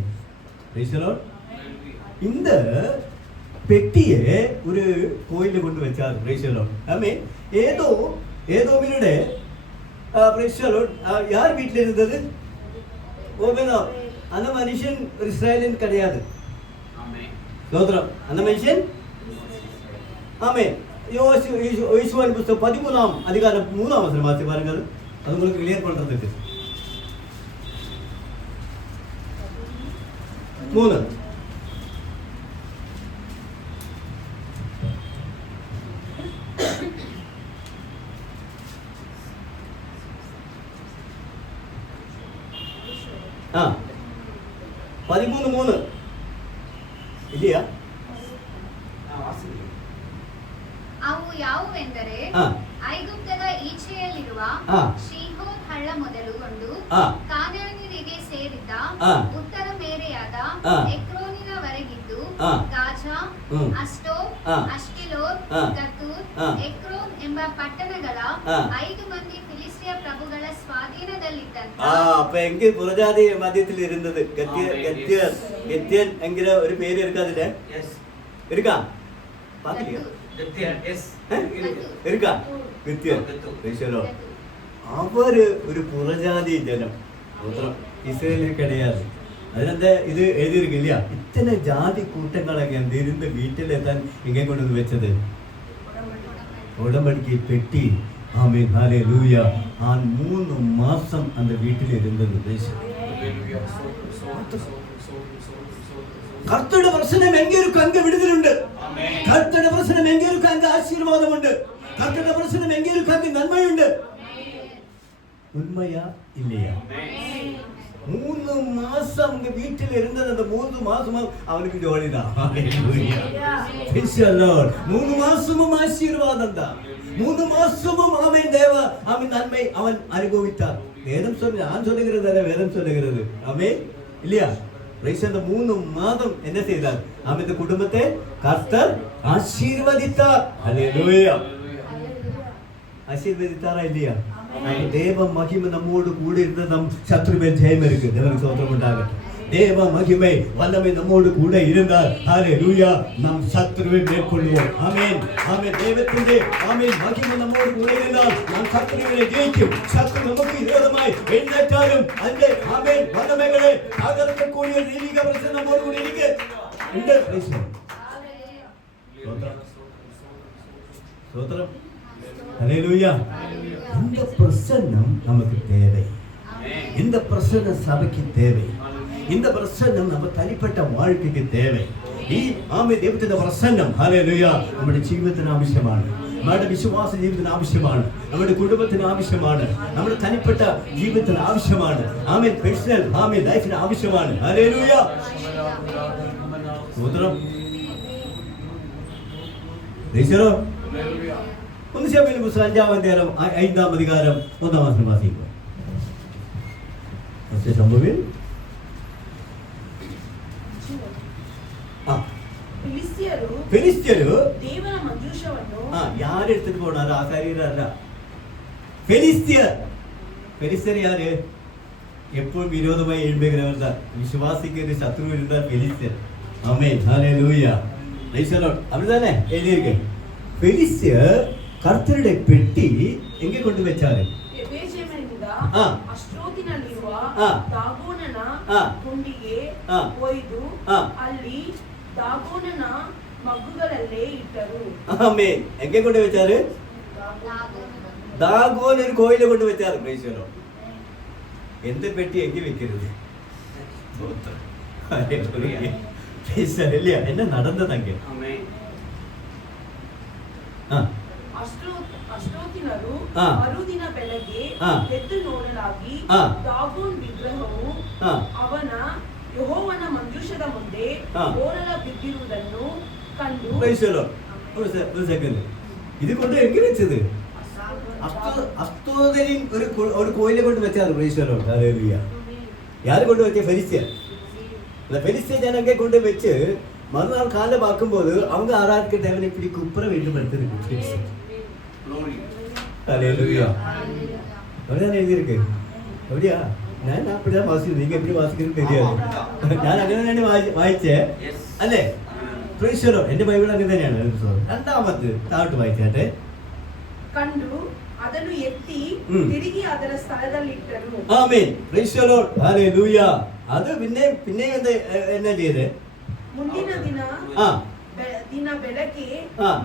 Praise the Lord. இந்த பெட்டியை ஒரு கோயிலில் கொண்டு வச்சார். Praise the Lord. ആമേൻ. ഏതോമിനുടെ പ്രൈസ് ദി ലോർഡ് யார் வீட்டில் இருந்தது? ஓபேதோ. அந்த மனுஷன் ஒரு இஸ்ரேலின் கிடையாது. ஸ்தோத்திரம். அந்த மனுஷன் ஆமென். யோசுவாவின் புத்தகம் 13ஆம் அதிகாரம் 3ஆம் வசனம் வாசி பாருங்கள். அது உங்களுக்கு கிளியர் பண்றதுக்கு 3 13:3 ಇದೆಯಾ? ಅವು ಯಾವುವೆಂದರೆ ಐಗುಪ್ತದ ಈಚೆಯಲ್ಲಿರುವ ಶೀಹೋನ್ ಹಳ್ಳ ಮೊದಲುಗೊಂಡು ಕಾನಾನ್ಯರಿಗೆ ಸೇರಿದ್ದ ಉತ್ತರ ಮೇರೆಯಾದ ಎಕ್ರೋನಿನವರೆಗಿದ್ದು ಗಾಜಾ, ಅಷ್ಟೋದ್, ಅಷ್ಕೆಲೋನ್, ಗತೂರ್, ಎಕ್ರೋನ್ ಎಂಬ ಪಟ್ಟಣಗಳ 5 ಮಂದಿ ಫಿಲಿಸ್ಟಿಯ ಪ್ರಭುಗಳ സ്വാധീനದಲ್ಲಿದ್ದಂತ அப்ப எங்க புரஜாதி மத்தியத்தில் இருந்தது கத்தியன் என்கிற ஒரு பேர் இருக்கு அதுல. இருக்கா? பாக்கலையா? இருக்கா? கத்தியன். அவரு ஒரு புறஜாதி ஜனம். இஸ்ரேலில் கிடையாது. അതിനെന്താ ഇത് എഴുതിയിരിക്കില്ല, ഇത്തന്നെ ജാതി കൂട്ടങ്ങളൊക്കെ എന്തിരുന്ന വീട്ടിലെത്താൻ ഇങ്ങനെ കൊണ്ടുവന്ന് വെച്ചത് ഉടമ്പടിക്ക് പെട്ടി. Amen hallelujah. ആ 3 മാസം அந்த வீட்டில் இருந்தது. കർത്തരുടെ പ്രശ്നം എങ്കിലും അങ്ങ് വിടുതലുണ്ട്. കർത്തരുടെ പ്രശ്നം എങ്കിലും അങ്ങ് ആശീർവാദമുണ്ട്. കർത്തരുടെ പ്രശ്നം എങ്കിലും അങ്ങ് നന്മയുണ്ട്. ഉണ്മയാ ഇല്ലയാ? 3 മാസം വീട്ടിൽ ഇരുന്നത്, 3 മാസം അവനക്ക് ജോലിതാ. 3 മാസവും ആശീർവാദം താ. 3 മാസവും അവൻ ദേവ അവൻ നന്മ അവൻ അനുഭവിത്താர். வேதம் சொல்லு, நான் சொல்லுகிறது அல்ல, வேதம் சொல்லுகிறது. ஆமென் இல்லையா? இந்த 3 மாதம் என்ன செய்தார்? அவன் இந்த குடும்பத்தை கர்த்தர் ஆசீர்வதித்தார். ஹல்லேலூயா. ஆசீர்வதித்தாரா இல்லையா? தேவ மகிமை நம்மோடு கூட இருந்த நம் சத்ருவின் ஜெயம் இருக்கு. தேவனுக்கு ஸ்தோத்திரம் உண்டாகட்டும். தேவ மகிமை வல்லமை நம்மோடு கூட இருந்தால் ஹல்லேலூயா நாம் சத்ருவை மேற்கொள்வோம். ஆமென் ஆமென். தேவத்திலே ஆமென் மகிமை நம்மோடு கூட இருந்தால் நாம் சத்ருவை ஜெயிக்கும். சத்ரு நமக்கு விரோதமாய் எழுந்தாலும் அந்த ஆமென் வல்லமைகளை தகர்க்கக்கூடிய தெய்வீக பிரசன்னம் நம்மோடு கூட இருக்கு. இந்த பிரசன்னம் ஸ்தோத்திரம். ஹல்லேலூயா. இந்த பிரசன்னம் நமக்கு தேவை. இந்த பிரசன்னம் சபைக்கு தேவை. இந்த பிரசன்നം நம்ம தனிப்பட்ட வாழ்க்கைக்கு தேவை. ഈ ദൈവത്തിന്റെ പ്രസന്നം ഹല്ലേലൂയ നമ്മുടെ ജീവിതത്തിന് ആവശ്യമാണ്. നമ്മുടെ വിശ്വാസ ജീവിതത്തിന് ആവശ്യമാണ്. നമ്മുടെ കുടുംബത്തിന് ആവശ്യമാണ്. നമ്മുടെ തനിപ്പെട്ട ജീവിതത്തിന് ആവശ്യമാണ്. ആമേൻ. പേഴ്സണൽ ആമേൻ ലൈഫിന് ആവശ്യമാണ്. ഹല്ലേലൂയ. സ്തോത്രം. ഈശോ ഒന്ന് ശമൂവേൽ പുസ്തകം 5-ാം അധ്യായം 5-ാം അധികാരം 1-ാം വചനം വായിക്കുക. ശമൂവേൽ ಫಿಲಿಸ್ತಿಯರು ದೇವರ ಮಂಜೂಷವನ್ನು ಯಾರು எடுத்துட்டு போனாரு? ஆசாரியரல்ல, பெலிஸ்தியர் யாரு? எப்பவும் விரோதமாய் எழும்புகிறவர் தான். விசுவாசிக்கு ஒரு சத்ரு இருந்தார் பெலிஸ்தியர். ஆமென் ஹல்லேலூயா. Praise the Lord. அப்படிதானே எழுதியிருக்கு. பெலிஸ்தியர் கர்த்தருடைய பெட்டி எங்கே கொண்டு வச்சாரு? ಅಷ್ಟ್ರೋತಿನಲ್ಲಿರುವ ದಾಗೋನನ ಗುಂಡಿಗೆ ಒಯ್ದು ಅಲ್ಲಿ ದಾಗೋನನ ಮಗ್ಗುಗಳಲ್ಲೇ ಇಟ್ಟರು. ആമേൻ. എங்கே കൊണ്ട് വെച്ചാரு? ദാഗോൻ ഒരു കോയില കൊണ്ട് വെച്ചാറ്. Price the Lord. എന്ത് പെട്ടി എങ്കിൽ വെക്കരുത്? என்ன நடந்தது அங்கே? ಅಷ್ಟೋತಿನರು ಮರುದಿನ ಬೆಳಗ್ಗೆ ಎದ್ದು ನೋಡಲಾಗಿ ದಾಗೋನ್ ವಿಗ್ರಹವು ಅವನ ಯೆಹೋವನ ಮಂಜೂಷದ ಮುಂದೆ ಓರಲ ಬಿದ್ದಿರುವುದನ್ನು ಕಂಡು. ഇത് കൊണ്ട് എങ്ങനെ വെച്ചത്? അസ്തോദരിൻ ഒരു കോയിലെ കൊണ്ട് വെച്ചാൽ. Price the Lord. ഹല്ലേലൂയ. யாரு கொண்டு வச்ச? பெலிஸ்தியர். அந்த பெலிஸ்திய ஜனங்க கொண்டு வச்சு மறுநாள் காலை பார்க்கும்போது அவங்க ஆராதிக்க தேவனை இப்படி குப்புற வேண்டும் எடுத்து. ஹல்லேலூயா. அப்படிதான் எழுதியிருக்கு. அப்படியா? ഞാൻ அப்படிதான் വാസിക്കുന്നത്. நீங்க எப்படி വാസിക്കുന്നത് தெரியாது. ഞാൻ അങ്ങനെ തന്നെ വായിച്ചേ അല്ലേ? Price the Lord. എന്റെ ബൈബിൾ അങ്ങനെ തന്നെയാണ്. രണ്ടാമത് താഴോട്ട് വായിച്ചാട്ടെ. കണ്ടു ಅದನ್ನು ಎತ್ತಿ ತಿರುಗಿ ಅದರ ಸ್ಥಳದಲ್ಲಿಟ್ಟರು. ആമേൻ. Praise the Lord. ഹല്ലേലൂയ. അത് പിന്നെ എന്നാ ചെയ്തേ? ಮುಂದಿನ ದಿನ ಬೆಳಗ್ಗೆ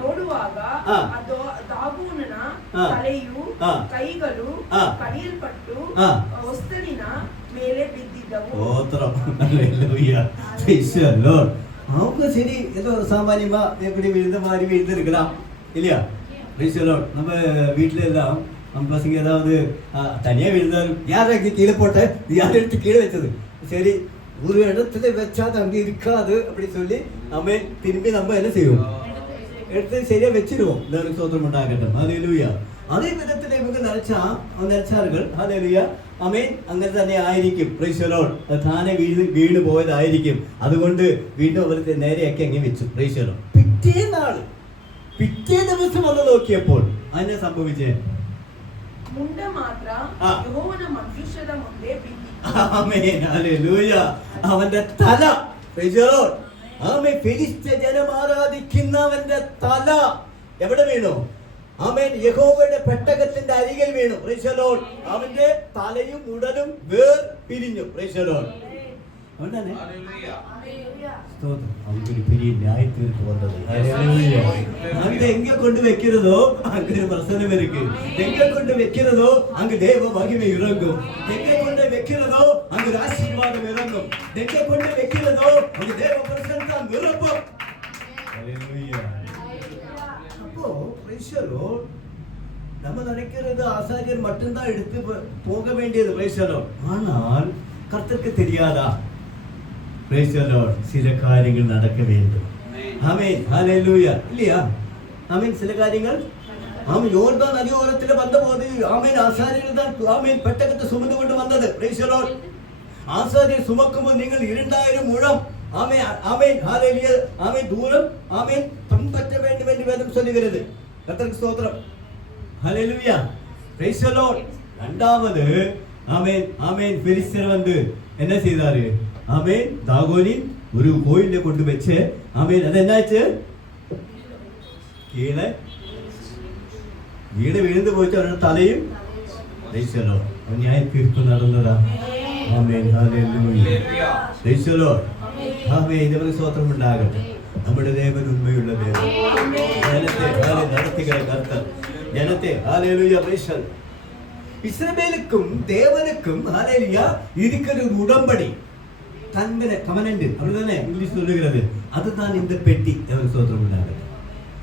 ನೋಡುವಾಗ ಅದು ದಾಗೋನನ ತಲೆಯು ಕೈಗಳು ಕಡಿಯಲ್ಪಟ್ಟು ಹೊಸ್ತಲಿನ ಮೇಲೆ ಬಿದ್ದಿದ್ದವು. அவங்க சரி ஏதோ சாமானியமா எப்படி விழுந்த மாதிரி விழுந்திருக்கலாம் இல்லையா? நம்ம வீட்டுல எல்லாம் நம்ம பசங்க ஏதாவது தனியா விழுந்தாலும் யாருக்கு கீழே போட்ட, யார் எடுத்து கீழே வச்சது, சரி ஒரு இடத்துல வச்சா அது அங்கே இருக்காது அப்படி சொல்லி நம்ம திரும்பி நம்ம என்ன செய்வோம்? எடுத்து சரியா வச்சிருவோம். எல்லாரும் சோதனம் உண்டாகட்டும். ஹல்லேலூயா. அதே விதத்தில் இவங்க நினைச்சார்கள். ஹல்லேலூயா. ആമേൻ. അങ്ങനെ തന്നെ ആയിരിക്കും. Price the Lord. താനെ വീണ് പോയതായിരിക്കും. അതുകൊണ്ട് വീണ്ടും അവർ നേരെയാക്കി അങ്ങ് വെച്ചു. Price the Lord. പിറ്റേ ദിവസം വന്ന് നോക്കിയപ്പോൾ അതിനെ സംഭവിച്ചേ മുണ്ട മാത്രം യഹോവന മഞ്ജൂഷത മുൻപേ ബിന്നി. ആമേൻ. ഹല്ലേലൂയ. അവന്റെ തല. Praise the Lord. ആമേൻ. ഫിലിസ്ത്യ ജനം ആരാധിക്കുന്നവന്റെ തല എവിടെ വീണു? ആമേൻ. യഹോവയുടെ പെട്ടകത്തിന്റെ അരികിൽ വീണു. Price the Lord. അവന്റെ തലയും ഉടലും വേർ പിരിഞ്ഞു. Price the Lord. അതുകൊണ്ടാണ് Hallelujah. ஸ்தோத்திரம். அவங்களுக்கு ஒரு பெரிய நியாய தீர்ப்பு வந்தது. ஹalleluya. அங்க எங்க கொண்டு வைக்கிறதோ அங்க பிரசன்னம் இருக்கு. எங்க கொண்டு வைக்கிறதோ அங்க தேவ மகிமை இறங்கும். எங்க கொண்டு வைக்கிறதோ அங்க ஆசீர்வாதம் இறங்கும். எங்க கொண்டு வைக்கிறதோ அங்க தேவ பிரசன்னம் நிரப்பும். ஹalleluya. அப்போ praise the Lord. நம்ம நினைக்கிறது ஆசாரியர் மட்டும்தான் எடுத்து போக வேண்டியது praise the Lord. ஆனால் கர்த்தருக்கு தெரியாதா? praise the Lord. சில காரியங்கள் நடக்க வேண்டும். ஆமென். ஹalleluya. இல்லையா? ஆமென். சில காரியங்கள் ஆமென். யோர்தான் நதி ஓரத்தில் வந்தபோது ஆமென் ஆசாரியர்கள் தான் ஆமென் பெட்டகத்தை சுமந்து கொண்டு வந்தது. praise the Lord. ஆசாரியர் சுமக்கும்போது நீங்கள் 2000 முழம் ஆமென் ஆமென் ஹalleluya ஆமென் தூரம் ஆமென் பின்பற்ற வேண்டும் என்று வேதம் சொல்லுகிறது. கர்த்தருக்கு ஸ்தோத்திரம். ஹalleluya. praise the Lord. இரண்டாவது ஆமென் ஆமென் பெலிஸ்தர் வந்து என்ன செய்தாரு? ஆமென் தாகோனின் ஒரு கோயிலை கொண்டு வச்சு ஆமென் அது என்னாச்சு? கீழே விழுந்து போச்சு. அவரோட தலையும் praise the Lord. நியாய தீர்ப்பு நடந்ததா? ആമേൻ ഹല്ലേലൂയ പ്രൈസ് ദി ലോർഡ് ആമേൻ ദൈവത്തിന് സ്തോത്രം ഉണ്ടാകട്ടെ നമ്മുടെ ദേവൻ ഉണ്മയുള്ള ദൈവം ജനത്തെ നടത്തികളെ കർത്താവ് ജനത്തെ ഹല്ലേലൂയ പ്രൈസ് ഇസ്രായേലുക്കും ദേവനുക്കും ഹല്ലേലൂയ இருக்கிற ஒரு உடன்படி கவனன்ட் அப்படிதானே இங்கிலீஷ் சொல்லுகிறது அதுதான் இந்த பெட்டி தேவனுக்கு ஸ்தோத்திரம் ഉണ്ടാകട്ടെ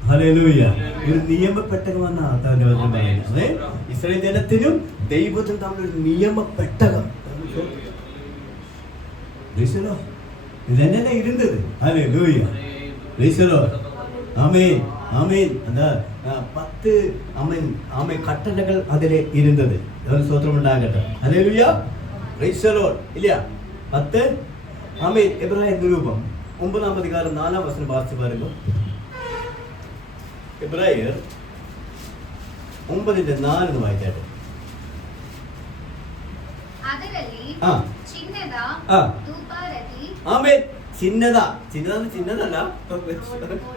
ഹല്ലേലൂയ ഒരു നിയമപ്പെട്ടകമാണ് ആദ്യം പറയുന്നത് ഇസ്രായേൽ ജനത്തിനും ദൈവത്തിനും തമ്മിൽ ഒരു നിയമപ്പെട്ടകം ഇതന്നെ ഇരുന്നത് ഹല്ലേലൂയ പ്രൈസ് ദി ലോർഡ് ആമേൻ ആമേൻ அந்த 10 ആമേൻ ആമേൻ കട്ടളകൾ അതിലെ ഇരുന്നത് ദൈവത്തിന് സ്തോത്രം ഉണ്ടാകട്ടെ ഹല്ലേലൂയ പ്രൈസ് ദി ലോർഡ് ഇല്ല 10 ആമേൻ എബ്രായ നിരൂപം 9-ാം അധ്യായം 4-ാം വചനം വായിച്ചു പാരുമ്പോൾ എബ്രായർ 9:4 വായിച്ചാട്ടെ ಅದರಲ್ಲಿ ಚಿನ್ನದ ಧೂಪಾರತಿ ಆಮೆನ್ ಚಿನ್ನದಲ್ಲ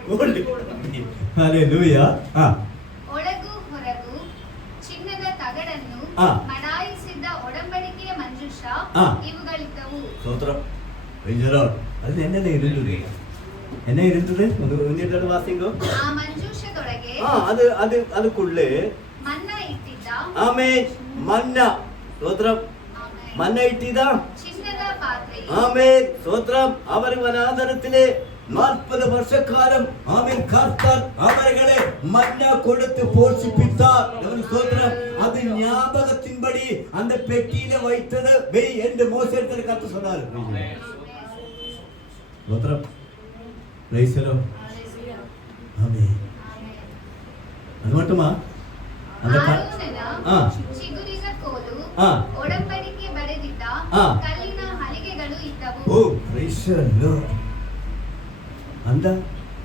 ಗೋಲ್ಡ್ ಹಲ್ಲೆಲೂಯ ಒಳಗು ಹೊರಗು ಚಿನ್ನದ ತಗಡನ್ನು ಮಡಾಯಿಸಿದ್ದ ಒಡಂಬಡಿಕೆಯ ಮಂಜೂಷ ಇವುಗಳಿದ್ದವು ಸ್ತೋತ್രം ಪ್ರೈಸ್ ದಿ ಲಾರ್ಡ್ ಅದು என்ன இருந்தது ಒಂದೆರಡು ವಾಸಿಂಗೋ ಆ ಮಂಜೂಷದೊಳಗೆ ಅದಕ್ಕುள்ளே ಮನ್ನಾ ಇಟ್ಟಿದ್ದ ಆಮೆನ್ ಮನ್ನಾ ಸ್ತೋತ್രം മന്ന ഇട്ടിതാ ചിന്നದ പാത്രെ ആമേൻ സ്തോത്രം അവർ വനാന്തരത്തിലെ 40 വർഷക്കാലം ആമേൻ കർത്താർ അവരെ മന്ന കൊടുത്ത് പോഷിപ്പിത്താർ സ്തോത്രം അത് ஞாபகத்தின்படி அந்த பெட்டியில வைத்தது வை என்று மோசேக்கு கர்த்தர் சொன்னார் ஸ்தோத்ரம் பிரைஸ் தி லார்ட் ஆமென் அது மட்டுமா அந்த ಚಿಗುರಿನ ಕೋಲು ಒಡಂಬಡಿಕೆ ಬರೆದಿದ್ದ ಕಲ್ಲಿನ ಹಲಿಗೆಗಳು ಇದ್ದವು ಓ ಪ್ರೈಸ್ ದಿ ಲಾರ್ಡ್ அந்த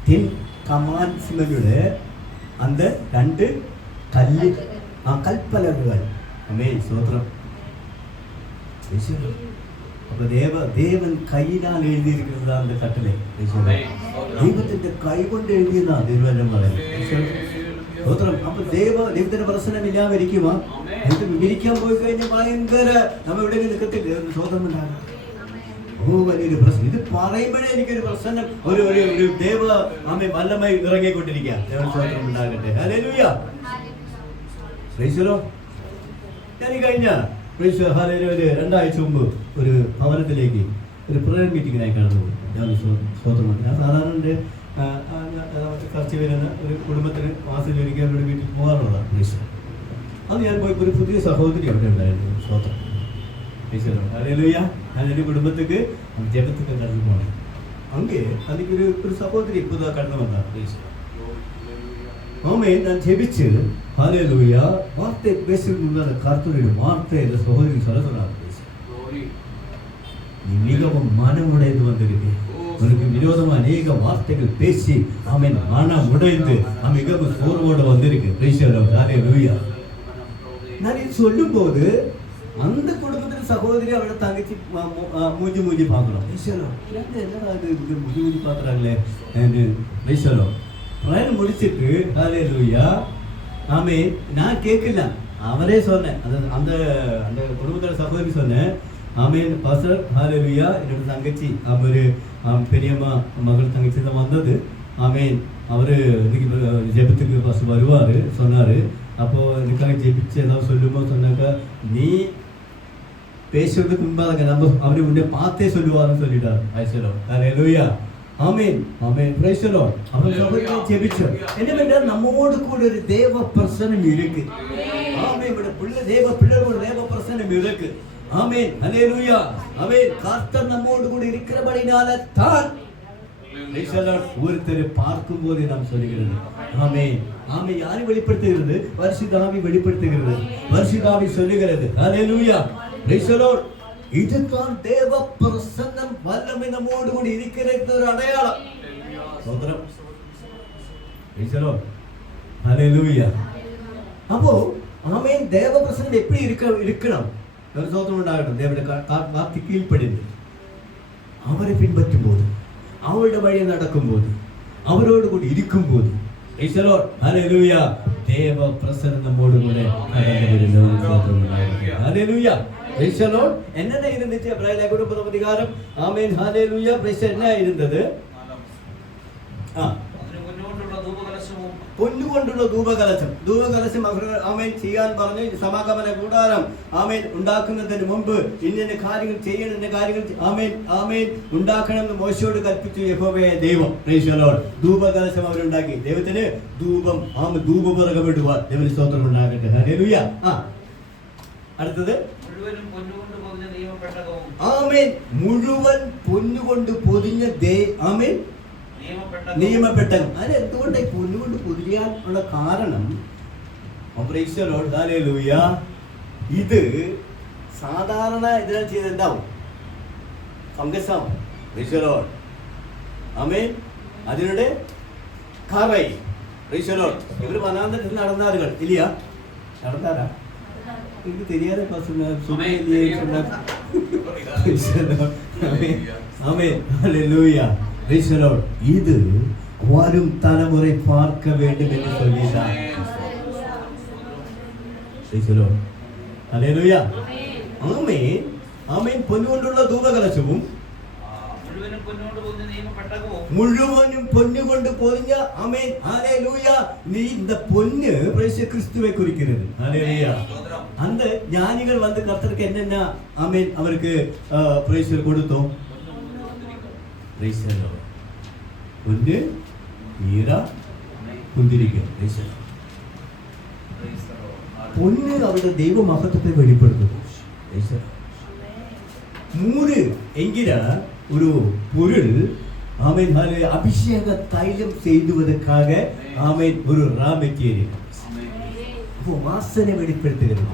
10 കമാൻഡ്മെന്റുടെ அந்த രണ്ട് കല്ല് കൽപ്പലകൾ ആമേൻ സ്തോത്രം അപ്പൊ ദേവൻ കൈയിനാൽ എഴുതിയിരിക്കുന്നത് அந்த കട്ടളை ദൈവത്തിന്റെ കൈ കൊണ്ട് എഴുതിയതാണ് തിരുവചനം പറയുന്നത് സ്തോത്രം അപ്പൊ ദൈവത്തിന്റെ പ്രശ്നം ഇല്ലാതിരിക്കുമോ ഇത് വിവരിക്കാൻ പോയി കഴിഞ്ഞാൽ ഭയങ്കര നമ്മ ഇവിടെ നിൽക്കത്തില്ല സ്തോത്രം ഉണ്ടാകും ഓ വലിയൊരു പ്രശ്നം ഇത് പറയുമ്പോഴേ എനിക്കൊരു പ്രശ്നം ഒരു ദേവ ആമേ വല്ലമായി ഇറങ്ങിക്കൊണ്ടിരിക്കുക സ്തോത്രം ഉണ്ടാകട്ടെ ഹല്ലേലൂയ പ്രൈസ് ദി ലോർഡ് ഞാൻ കഴിഞ്ഞ പ്രൈസ് ഹല്ലേലൂയ 2 ആഴ്ച മുമ്പ് ഒരു ഭവനത്തിലേക്ക് ഒരു പ്രയർ മീറ്റിങ്ങിനായി കടന്നു ഞാൻ സ്തോത്രം ഞാൻ സാധാരണ കുറച്ച് വരുന്ന ഒരു കുടുംബത്തിന് മാസത്തിൽ ഒരിക്കൽ അവരുടെ വീട്ടിൽ പോകാറുള്ളതാണ് പ്രൈസ് അത് ഞാൻ പോയി ഒരു പുതിയ സഹോദരി അവിടെ ഉണ്ടായിരുന്നു സ്തോത്രം ഹല്ലേലൂയ ഞാൻ എൻ്റെ കുടുംബത്തേക്ക് ജഗത്തൊക്കെ കടന്നു പോകണം അങ്ങേ അതിക്ക് ഒരു സഹോദരി പുതുതായി കടന്നു വന്ന പ്രൈസ് ആമേൻ ഞാൻ ജപിച്ച് ഹല്ലേലൂയ വാർത്ത பேசுகிற கர்த்தருடைய வார்த்தை இந்த சகோதரி சொல்ல சொன்னார் நீ மிகவும் மனமுடைந்து வந்திருக்கு உனக்கு விரோதமா அநேக வார்த்தைகள் பேசி ஆமென் மனம் உடைந்து மிகவும் சோர்வோடு வந்திருக்கு பிரைஸ் தி லார்ட் ஹல்லேலூயா நான் இது சொல்லும்போது அந்த குடும்பத்தின் சகோதரி அவளை தங்கச்சி மூஞ்சி பார்க்கணும் பிரைஸ் தி லார்ட் என்னடா இது மூஞ்சி பார்க்கறாங்களே பிரைஸ் தி லார்ட் பிரயர் முடிச்சிட்டு ஹல்லேலூயா ஆமென் நான் கேட்கல அவரே சொன்னேன் அந்த அந்த குடும்பத்தோட சகோதரி சொன்னேன் ആമേൻ പാസ്റ്റർ ഹല്ലേലൂയ. എന്നോട് തങ്കച്ചി ഒരു பெரியம்మ மகள் தங்கச்சி தான் வந்தது. ஆமேன். அவர் இன்னைக்கு ஜெபத்துக்கு ஃபர்ஸ்ட் வருவார் சொன்னார். அப்போது எனக்காக ஜெபிச்சு ஏதாவது சொல்லும்போது சொன்னாக்கா நீ பேசுறதுக்கு முன்பாக நம்ம அவரை உன்னை பார்த்தே சொல்லுவார்னு சொல்லிட்டார். ஐசலோ ஹல்லேலூயா. ஆமேன் ஆமேன் பிரைஸ் தி லார்ഡ്. அவர் ஜெபிச்சு என்ன நம்மோடு கூட ஒரு தேவ பிரசன்னம் இருக்கு. ஆமேன். பிள்ளை தேவ பிள்ளைகளோட தேவ பிரசன்னம் இருக்கு. ஆமென் ஹல்லேலூயா. ஆமென். கர்த்தர் நம்மோடு கூட இருக்கிறபடினால தான் ஒருத்தரை பார்க்கும் போது நாம் சொல்லுகிறது. ஆமென் ஆமென். யாரை வெளிப்படுத்துகிறது? பரிசுத்தாவி வெளிப்படுத்துகிறது. பரிசுத்தாவி சொல்லுகிறது. ஹல்லேலூயா. Praise the Lord. இதுதான் தேவ பிரசன்னம் வல்லமை நம்மோடு கூட இருக்கிறது ஒரு அடையாளம். ஸ்தோத்திரம். Praise the Lord. ஹல்லேலூயா. அப்போ ஆமென் தேவ பிரசன்னம் எப்படி இருக்கணும்? சோதனம் உண்டாகட்டும். தேவனுடைய வார்த்தை கீழ்ப்படிந்து அவரை பின்பற்றும் போது, அவருடைய வழியில் நடக்கும் போது, அவரோடு கூட இருக்கும் போது, ஹல்லேலூயா, தேவ பிரசன்னம் நம்மோடு கூட ஹல்லேலூயா. என்னென்ன இருந்துச்சு? எபிரேயர் அதிகாரம் ஆமென் ஹல்லேலூயா. என்ன இருந்தது? പൊന്നുകൊണ്ടുള്ള ധൂപകലശം. ധൂപകലശം ആമേൻ ചെയ്യാൻ പറഞ്ഞു. സമാഗമന കൂടാരം ആമേൻ ഉണ്ടാക്കുന്നതിന് മുമ്പ് ഇന്ന കാര്യങ്ങൾ ചെയ്യണം, ഇന്ന കാര്യങ്ങൾ ആമേൻ ആമേൻ ഉണ്ടാക്കണം എന്ന് മോശയോട് കൽപ്പിച്ചു യഹോവയായ ദൈവം. Praise the Lord. ധൂപകലശം അവരുണ്ടാക്കി. ദൈവത്തിന് ധൂപം ധൂപപുറകം ഇടുവാൻ ദൈവത്തിന് സ്തോത്രം ഉണ്ടാകട്ടെ. ഹല്ലേലൂയ. അടുത്തത് ആമേൻ മുഴുവൻ പൊന്നുകൊണ്ട് പൊതിഞ്ഞ ആമേൻ നിയമപ്പെട്ടകം. അത് എന്തുകൊണ്ടായി പൊന്നുകൊണ്ട് പൊതിയാൻ ഉള്ള കാരണം? ഇത് സാധാരണ ഇതിനാൽ ചെയ്ത് എന്താവും? ഫംഗസാവും. ആമേൻ. അതിനുടെ കറൈ. ഇവര് വനാന്തരത്തിൽ നടന്നാറുകൾ ഇല്ല? നടന്നാരാ? എനിക്ക് தெரியாத பசங்க இது வரும் தலைமுறை பார்க்க வேண்டும் என்று சொல்லினார். ഹല്ലേലൂയ. ആമേൻ ആമേൻ. പൊന്നുകൊണ്ടുള്ള ധൂപകലശവും മുഴുവനും പൊന്നുകൊണ്ട് പൊതിഞ്ഞ ആമേൻ ഹല്ലേലൂയ. നീ இந்த பொன்னு கிறிஸ்துவை குறிக்கிறது. ஹல்லேலூய. அந்த ஞானிகள் வந்து கர்த்தருக்கு என்னென்ன ஆமேன் அவருக்கு பிரைஸ் கொடுத்தோம்? പൊന്ന്, ഈര, കുന്തിരിക്ക. പൊന്ന് അവരുടെ ദൈവമഹത്വത്തെ വെളിപ്പെടുത്തുന്നു. മൂന്ന് എങ്കില ഒരു പൊരുൾ ആമേൻ അഭിഷേക തൈലം ചെയ്തുവதற்காக ആമേൻ ഒരു റാ മെറ്റീരിയൽ. അപ്പോൾ വാസന വെളിപ്പെടുത്തുகிறது.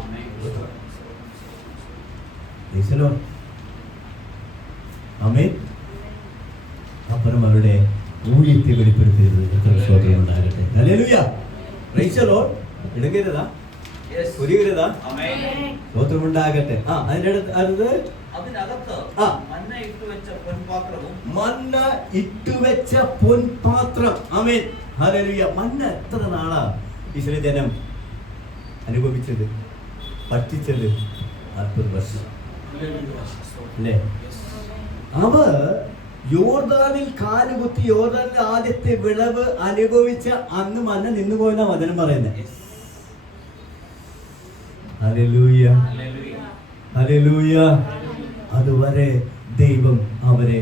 ആമേൻ. അപ്പുറം അവരുടെ ஊழியத்தை வெளிப்படுத்துகிறது. ഉണ്ടാകട്ടെ. ഹല്ലേലൂയ. Praise the Lord. ഇടകരുതാ പുരികരുതാ. സ്തോത്രം ഉണ്ടാകട്ടെ. അതിന്റെ അടുത്ത് മന്ന ഇട്ടുവെച്ച പൊൻപാത്രം. Amen hallelujah. മന്ന എത്ര നാളാ ഇസ്രായേൽ ജനം അനുഭവിച്ചത്, ഭക്ഷിച്ചത്? 40 വർഷം അല്ലേ? അവർ യോർദാനിൽ കാലുകുത്തി യോർദാനിൽ ആദ്യത്തെ വിളവ് അനുഭവിച്ച അന്ന് മന്ന നിന്നുപോയെന്ന വചനം പറയുന്നത്. ഹല്ലേലൂയ ഹല്ലേലൂയ. അതുവരെ ദൈവം അവരെ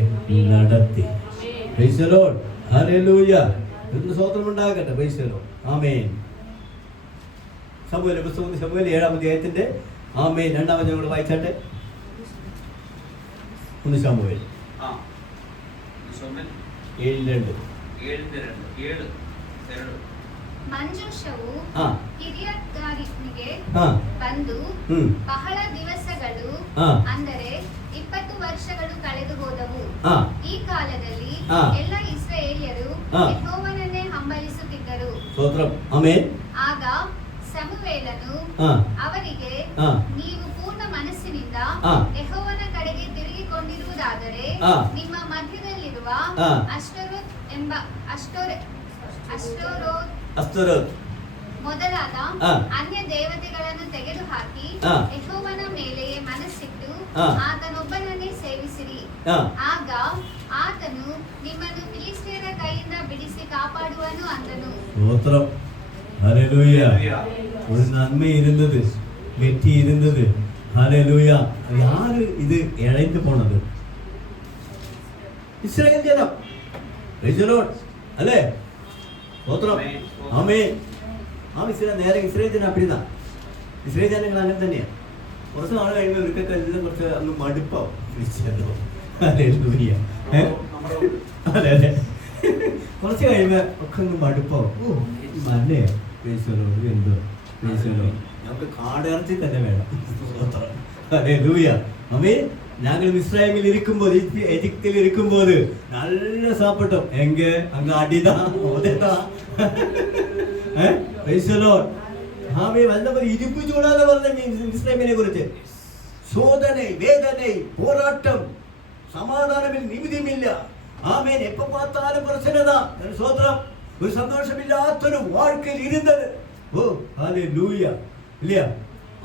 നടത്തി. Praise the Lord. ഹല്ലേലൂയ. സ്തോത്രം ഉണ്ടാകട്ടെ. Praise the Lord. ആമേൻ. ശമൂവേൽ 7-ാം അധ്യായത്തിന്റെ ആമേൻ 2-ാം വചനം കൂടെ വായിച്ചാട്ടെ. 1 ശമൂവേൽ 7:2. ಮಂಜೂಷವು ಕಿರಿಯತ್ಗಾರಿನಿಗೆ ಬಂದು ಬಹಳ ದಿವಸಗಳು ಅಂದರೆ 20 ವರ್ಷಗಳು ಕಳೆದು ಹೋದವು. ಈ ಕಾಲದಲ್ಲಿ ಎಲ್ಲ ಇಸ್ರಾಯೇಲ್ಯರು ಯೆಹೋವನನ್ನೇ ಹಂಬಲಿಸುತ್ತಿದ್ದರು. ಆಗ ಸಮುವೇಲನು ಅವರಿಗೆ, ನೀವು ಪೂರ್ಣ ಮನಸ್ಸಿನಿಂದ ಯೆಹೋವನ ಕಡೆಗೆ ತಿರುಗಿಕೊಂಡಿರುವುದಾದರೆ ನಿಮ್ಮ ಮಧ್ಯದಲ್ಲಿರುವ ಅಷ್ಟೋರೋತ್ ಮೊದಲಾದ ಅನ್ಯ ದೇವತೆಗಳನ್ನು ತೆಗೆದುಹಾಕಿ ಯೆಹೋವನ ಮೇಲೆಯೇ ಮನಸ್ಸಿಟ್ಟು ಆತನು ಆಗ ಆತನು ನಿಮ್ಮನ್ನು ಫಿಲಿಷ್ಟಿಯರ ಕೈಯಿಂದ ಬಿಡಿಸಿ ಕಾಪಾಡುವನು ಅಂದನು. സ്തോത്രം. ഹല്ലേലൂയ. ഒരു നന്മ ഇരുന്നത്, വെറ്റി ഇരുന്നത്. ഹല്ലേലൂയ. യാര് ഇത് ഇഴഞ്ഞു പോണത്? ഇസ്രായേൽ ജനം. Price the Lord. അല്ലേ? സ്തോത്രം. ആമേൻ. നേരെ ഇസ്രായേൽ ജനം അപ്പിടുന്ന ഇസ്രായേൽ ജനങ്ങൾ അങ്ങനെ തന്നെയാണ്. കുറച്ച് നാൾ കഴിയുമ്പോൾ ഇവർക്കൊക്കെ എല്ലാം കുറച്ച് അങ്ങ് മടുപ്പാവും. ഹല്ലേലൂയ. അതെ അതെ, കുറച്ച് കഴിയുമ്പോൾ ഒക്കെ അങ്ങ് മടുപ്പാവും. ഓ മല്ലയാ പേശലോ എന്തോ പേശലോ, നമുക്ക് കാടിറച്ചി തന്നെ വേണം. ഹല്ലേലൂയ. ആമേൻ. ഞങ്ങൾ ഇസ്രായേലിൽ ഇരിക്കുമ്പോൾ, ഈജിപ്തിൽ ഇരിക്കുമ്പോൾ നല്ല സാപ്പിട്ടോ എങ്ക അങ്ങ് അടിതാ ഓതേതാ. വല്ലവർ ഇരുമ്പ് ചൂടാന്ന് പറഞ്ഞ ഇസ്ലാമിനെ കുറിച്ച്. ശോധന, വേദന, പോരാട്ടം, സമാധാനമില്ല, നിമിതമില്ല. ആമേൻ. എപ്പോ பார்த்தாலும் പ്രശ്നത, സ്തോത്രം. ഒരു സന്തോഷമില്ലാത്തൊരു வாழ்க்கையில் இருந்தது. ஓ ஹalleluya. இல்லையா?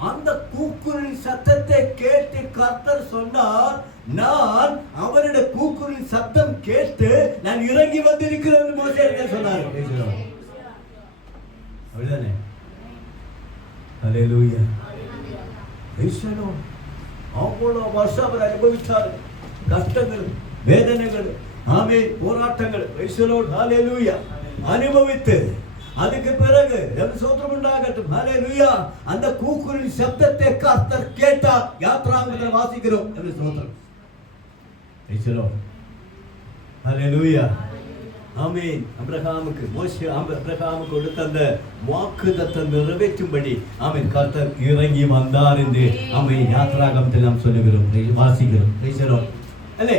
அந்த கூக்குரலின் சத்தத்தை கேட்டு கர்த்தர் சொன்னார், நான் அவருடைய கூக்குரலின் சத்தம் கேட்டு நான் இறங்கி வந்திருக்கிறேன் என்று மோசேயிடம் சொன்னார். அப்படிதானே? ഹല്ലേലൂയ. അவ்வளோ വർഷം അവർ അനുഭവിച്ചാൽ കഷ്ടങ്ങൾ, വേദനകൾ, ആമേൻ, പോരാട്ടങ്ങൾ ഹല്ലേലൂയ അനുഭവിத்து அதுக்கு பிறகு ஸ்தோத்திரம் உண்டாகட்டும். ஹல்லேலூயா. அந்த கூக்குரலின் சத்தத்தை கர்த்தர் கேட்டார். யாத்ராகமத்தில் வாசிக்கிறோம். ஸ்தோத்திரம். ஹல்லேலூயா. ஆமென். அப்ரஹாமுக்கு கொடுத்த அந்த வாக்குத்தத்தம் நிறைவேற்றும்படி ஆமென் கர்த்தர் இறங்கி வந்தார் என்று ஆமென் யாத்ராகமத்தில் நாம் சொல்லுகிறோம், வாசிக்கிறோம். അല്ലേ?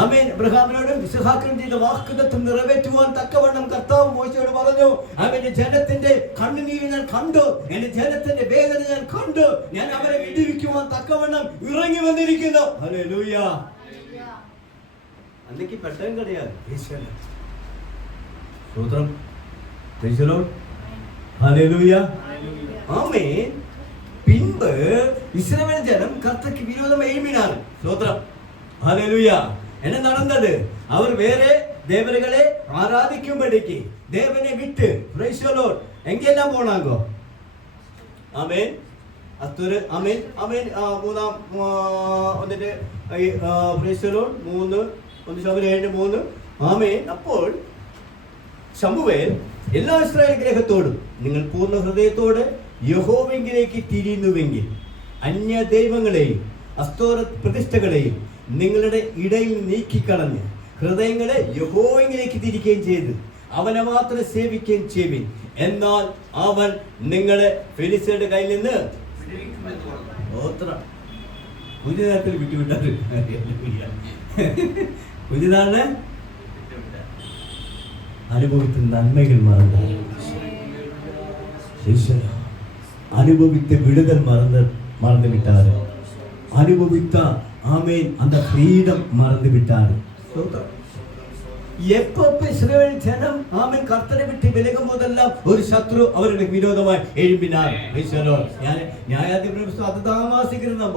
ആമേൻ. അബ്രഹാമിനോടും ഇസ്ഹാക്കിനും ചെയ്ത വാഗ്ദത്തം നിറവേറ്റുവാൻ തക്കവണ്ണം കർത്താവ് മോശയോട് പറഞ്ഞു, അവന്റെ ജനത്തിന്റെ കണ്ണുനീര് ഞാൻ കണ്ടു, എന്റെ ജനത്തിന്റെ വേദന ഞാൻ കണ്ടു, ഞാൻ അവരെ വിടുവിക്കുവാൻ തക്കവണ്ണം ഇറങ്ങി വന്നിരിക്കുന്നു. ഹല്ലേലൂയ. അന്നേക്ക് പെട്ടകം கிடையாது. സ്തോത്രം. Praise the Lord. ഹല്ലേലൂയ. ആമേൻ. പിൻപ് ഇസ്രായേൽ ജനം കർത്തർക്ക് വിരോധമായി എഴുമിനാർ. സ്തോത്രം. ഹല്ലേലൂയ. என்ன நடந்தது? அவர் வேறே தேவர்களை ஆராதிக்கும்படிக்கு தேவனை விட்டு பிரைஸ் தி லார்ட் எங்கெல்லாம் போனாங்க? ആമേൻ. അത്തൊരു ആമേൻ ആമേൻ. മൂന്നാം എന്നിട്ട് പ്രൈസ് ദി ലോർഡ് 3:7-3. ആമേൻ. അപ്പോൾ ശമൂവേൽ എല്ലാ ഇസ്രായേൽ ഗ്രഹത്തോടും, നിങ്ങൾ പൂർണ്ണ ഹൃദയത്തോടെ യഹോവയിലേക്ക് തിരിയുന്നുവെങ്കിൽ അന്യ ദൈവങ്ങളെയും അസ്തോര പ്രതിഷ്ഠകളെയും നിങ്ങളുടെ ഇടയിൽ നീക്കിക്കളഞ്ഞ് ഹൃദയങ്ങളെ യഹോവയിലേക്ക് തിരിക്കുകയും ചെയ്ത് അവനെ മാത്രം സേവിക്കുകയും ചെയ്യുവിൻ, എന്നാൽ അവൻ നിങ്ങളെ ഫെലിസ്ത്യരുടെ കയ്യിൽ നിന്ന് പുതിയതായിട്ട് വിട്ടുവിട്ടാറ്. പുതിയതാണ് അനുഭവിച്ച നന്മകൾ അനുഭവിച്ച വിടുതൽ മറന്നു വിട്ടാറ്. അനുഭവിച്ച ആമേൻ அந்த ഫ്രീഡം മറന്നു വിട്ടാറ്. എപ്പോ ഇസ്രായേൽ ജനം ആമേൻ കർത്തനെ വിട്ട് വിലകും പോതെല്ലാം ഒരു ശത്രു അവരുടെ വിരോധമായി എഴുമ്പിനാർ. ഞാൻ ന്യായാധിപരുടെ പുസ്തകം അത് താമസിക്കുന്നോ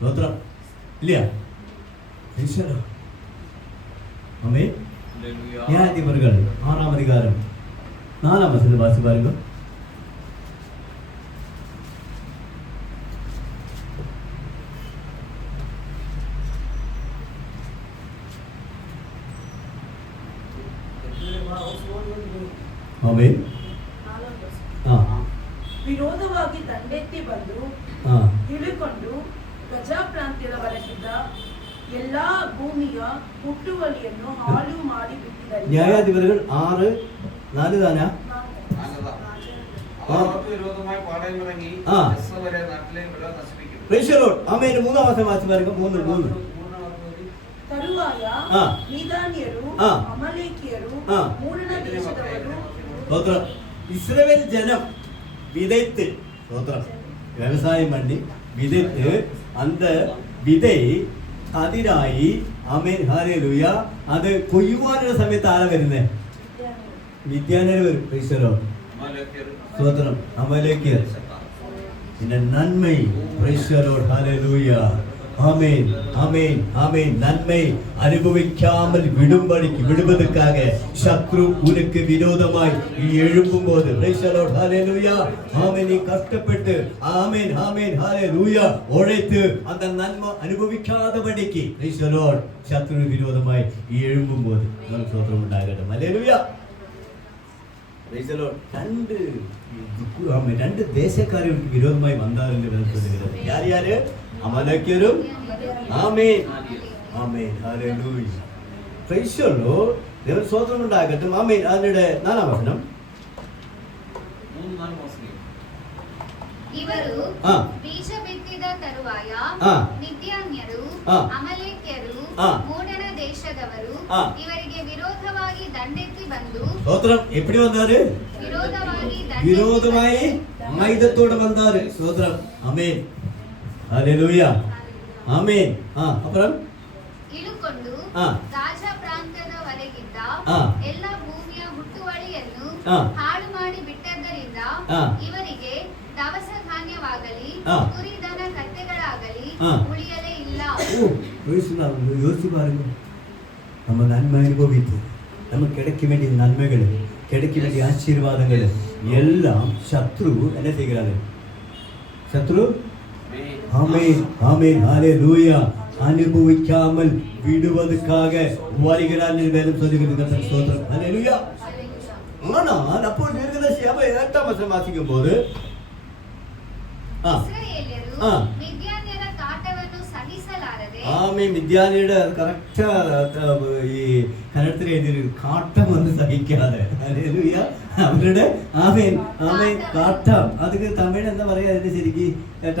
സ്തോത്രം ഇല്ല. ആമേൻ. ന്യായാധിപതികൾ 6-ാം അധികാരം 4-ാം വചനം വായിച്ചു പാരുക. ವಿರೋಧವಾಗಿ ದಂಡೆತ್ತಿ ಬಂದು ಇಳಿಕೊಂಡು ಗಜಾಪ್ರಾಂತ್ಯದ ವರೆಗಿದ್ದ ಎಲ್ಲಾ ಭೂಮಿಯ ಹುಟ್ಟುವಳಿಯನ್ನು ಹಾಳು ಮಾಡಿ ಬಿಟ್ಟಿದ್ದಾರೆ. ന്യായാധിപതികൾ 6:4 താനാ? ആമേൻ. 3-ാം വചനം വായിച്ചു പാരുക. 3. ತರುವಾಯ ಮೀದಾನ್ಯರು, ಅಮಲೇಕಿಯರು, ಮೂಡಣ ದೇಶದವರು. ഇസ്രായേൽ ജനം വിതയ്ത്ത് വ്യവസായം பண்ணி விதைத்து அந்த விதை കതിരായി ആമേൻ ഹല്ലേലൂയ അത് കൊയ്യുവാനുള്ള സമയത്ത് ആരാ വരുന്നേ? മിദ്യാനര് വരും. സ്തോത്രം. അമലേക്യർ. പിന്നെ നന്മ. ഹല്ലേലൂയ. ஆமென் ஆமென் ஆமென். நன்மை அனுபவிக்காமல் விடுவதற்காக சத்ரு உனக்கு விரோதமாய் எழும்பும் போது praise the Lord, hallelujah. ஆமென். நீ கஷ்டப்பட்டு ஆமென் ஆமென் hallelujah உழைத்து அந்த நன்மை அனுபவிக்காதபடிக்கு praise the Lord சத்ரு விரோதமாய் எழும்பும் போது நமக்கு ஸ்தோத்திரம் உண்டாகட்டும். hallelujah. praise the Lord. രണ്ട് ദേശക്കാർക്ക് വിരോധമായി വന്നാലും சொல்லுகிறது. யார் யாரு? அமலேக்கியரும். ஆமென் ஆமென் ஹalleluya. praise the Lord. தேவன் ஸ்தோத்திரம் உண்டாகட்டும். ஆமென். അതിന്റെ 4-ാം വചനം. ಇವರು ಬೀಜ ಬಿತ್ತಿದ ತರುವಾಯ ಮಿದ್ಯಾನ್ಯರು ಅಮಲೇಕ್ಯರು ಮೂಡಣ ದೇಶದವರು ಇವರಿಗೆ ವಿರೋಧವಾಗಿ ದಂಡೆತ್ತಿ ಬಂದು ஸ்தோத்திரம். எப்படி வந்தாரு? விரோதமாய் ஆயுதத்தோடு வந்தாரு. ஸ்தோத்திரம். ஆமென் ஹalleluya. ஆமென். அப்புறம் ಇಳುಕೊಂಡು ಗಾಜಾ ಪ್ರಾಂತ್ಯದವರೆಗಿದ್ದ ಎಲ್ಲ ಭೂಮಿಯ ಹುಟ್ಟುವಳಿಯನ್ನು ಹಾಳು ಮಾಡಿ ಬಿಟ್ಟದ್ದರಿಂದ ಇವರಿಗೆ ದವಸ ಧಾನ್ಯವಾಗಲಿ ಕುರಿದನ ಕತ್ತೆಗಳಾಗಲಿ ಉಳಿಯಲೇ ಇಲ್ಲ. யோசிச்சு பாருங்க. நம்ம நன்மை அனுபவித்து நமக்கு கிடைக்க வேண்டிய நன்மைகள், கிடைக்க வேண்டிய ஆசீர்வாதங்கள் எல்லாம் சத்ரு என்ன செய்கிறாரு? சத்ரு ஆமென் ஆமென் ஹalleluya அனுபவிக்காமல் விடுவதற்காக வருகிறார் என்று வேதம் சொல்லுகிறது. ஸ்தோத்திரம். ஹalleluya. ஆனால் அப்போ தீர்க்கதரிசி 8-ாம் வசனம் வாசிக்கும் போது ಇಸ್ರಾಯೇಲ್ಯರು ಮಿದ್ಯಾನ್ಯರ ಕಾಟವನ್ನು ಸಹಿಸಲಾರದೆ ஆமென். மித்யானியோட கரெக்டா ഈ കന്നഡത്തിൽ എഴുതിയൊരു കാട്ടം വന്ന് സഹിക്കാതെ ഹല്ലേലൂയ അവരുടെ ആമേൻ ആമേൻ കാട്ടം. அதுக்கு தமிழ் എന്താ പറയാ? അതിന് ശരിക്ക്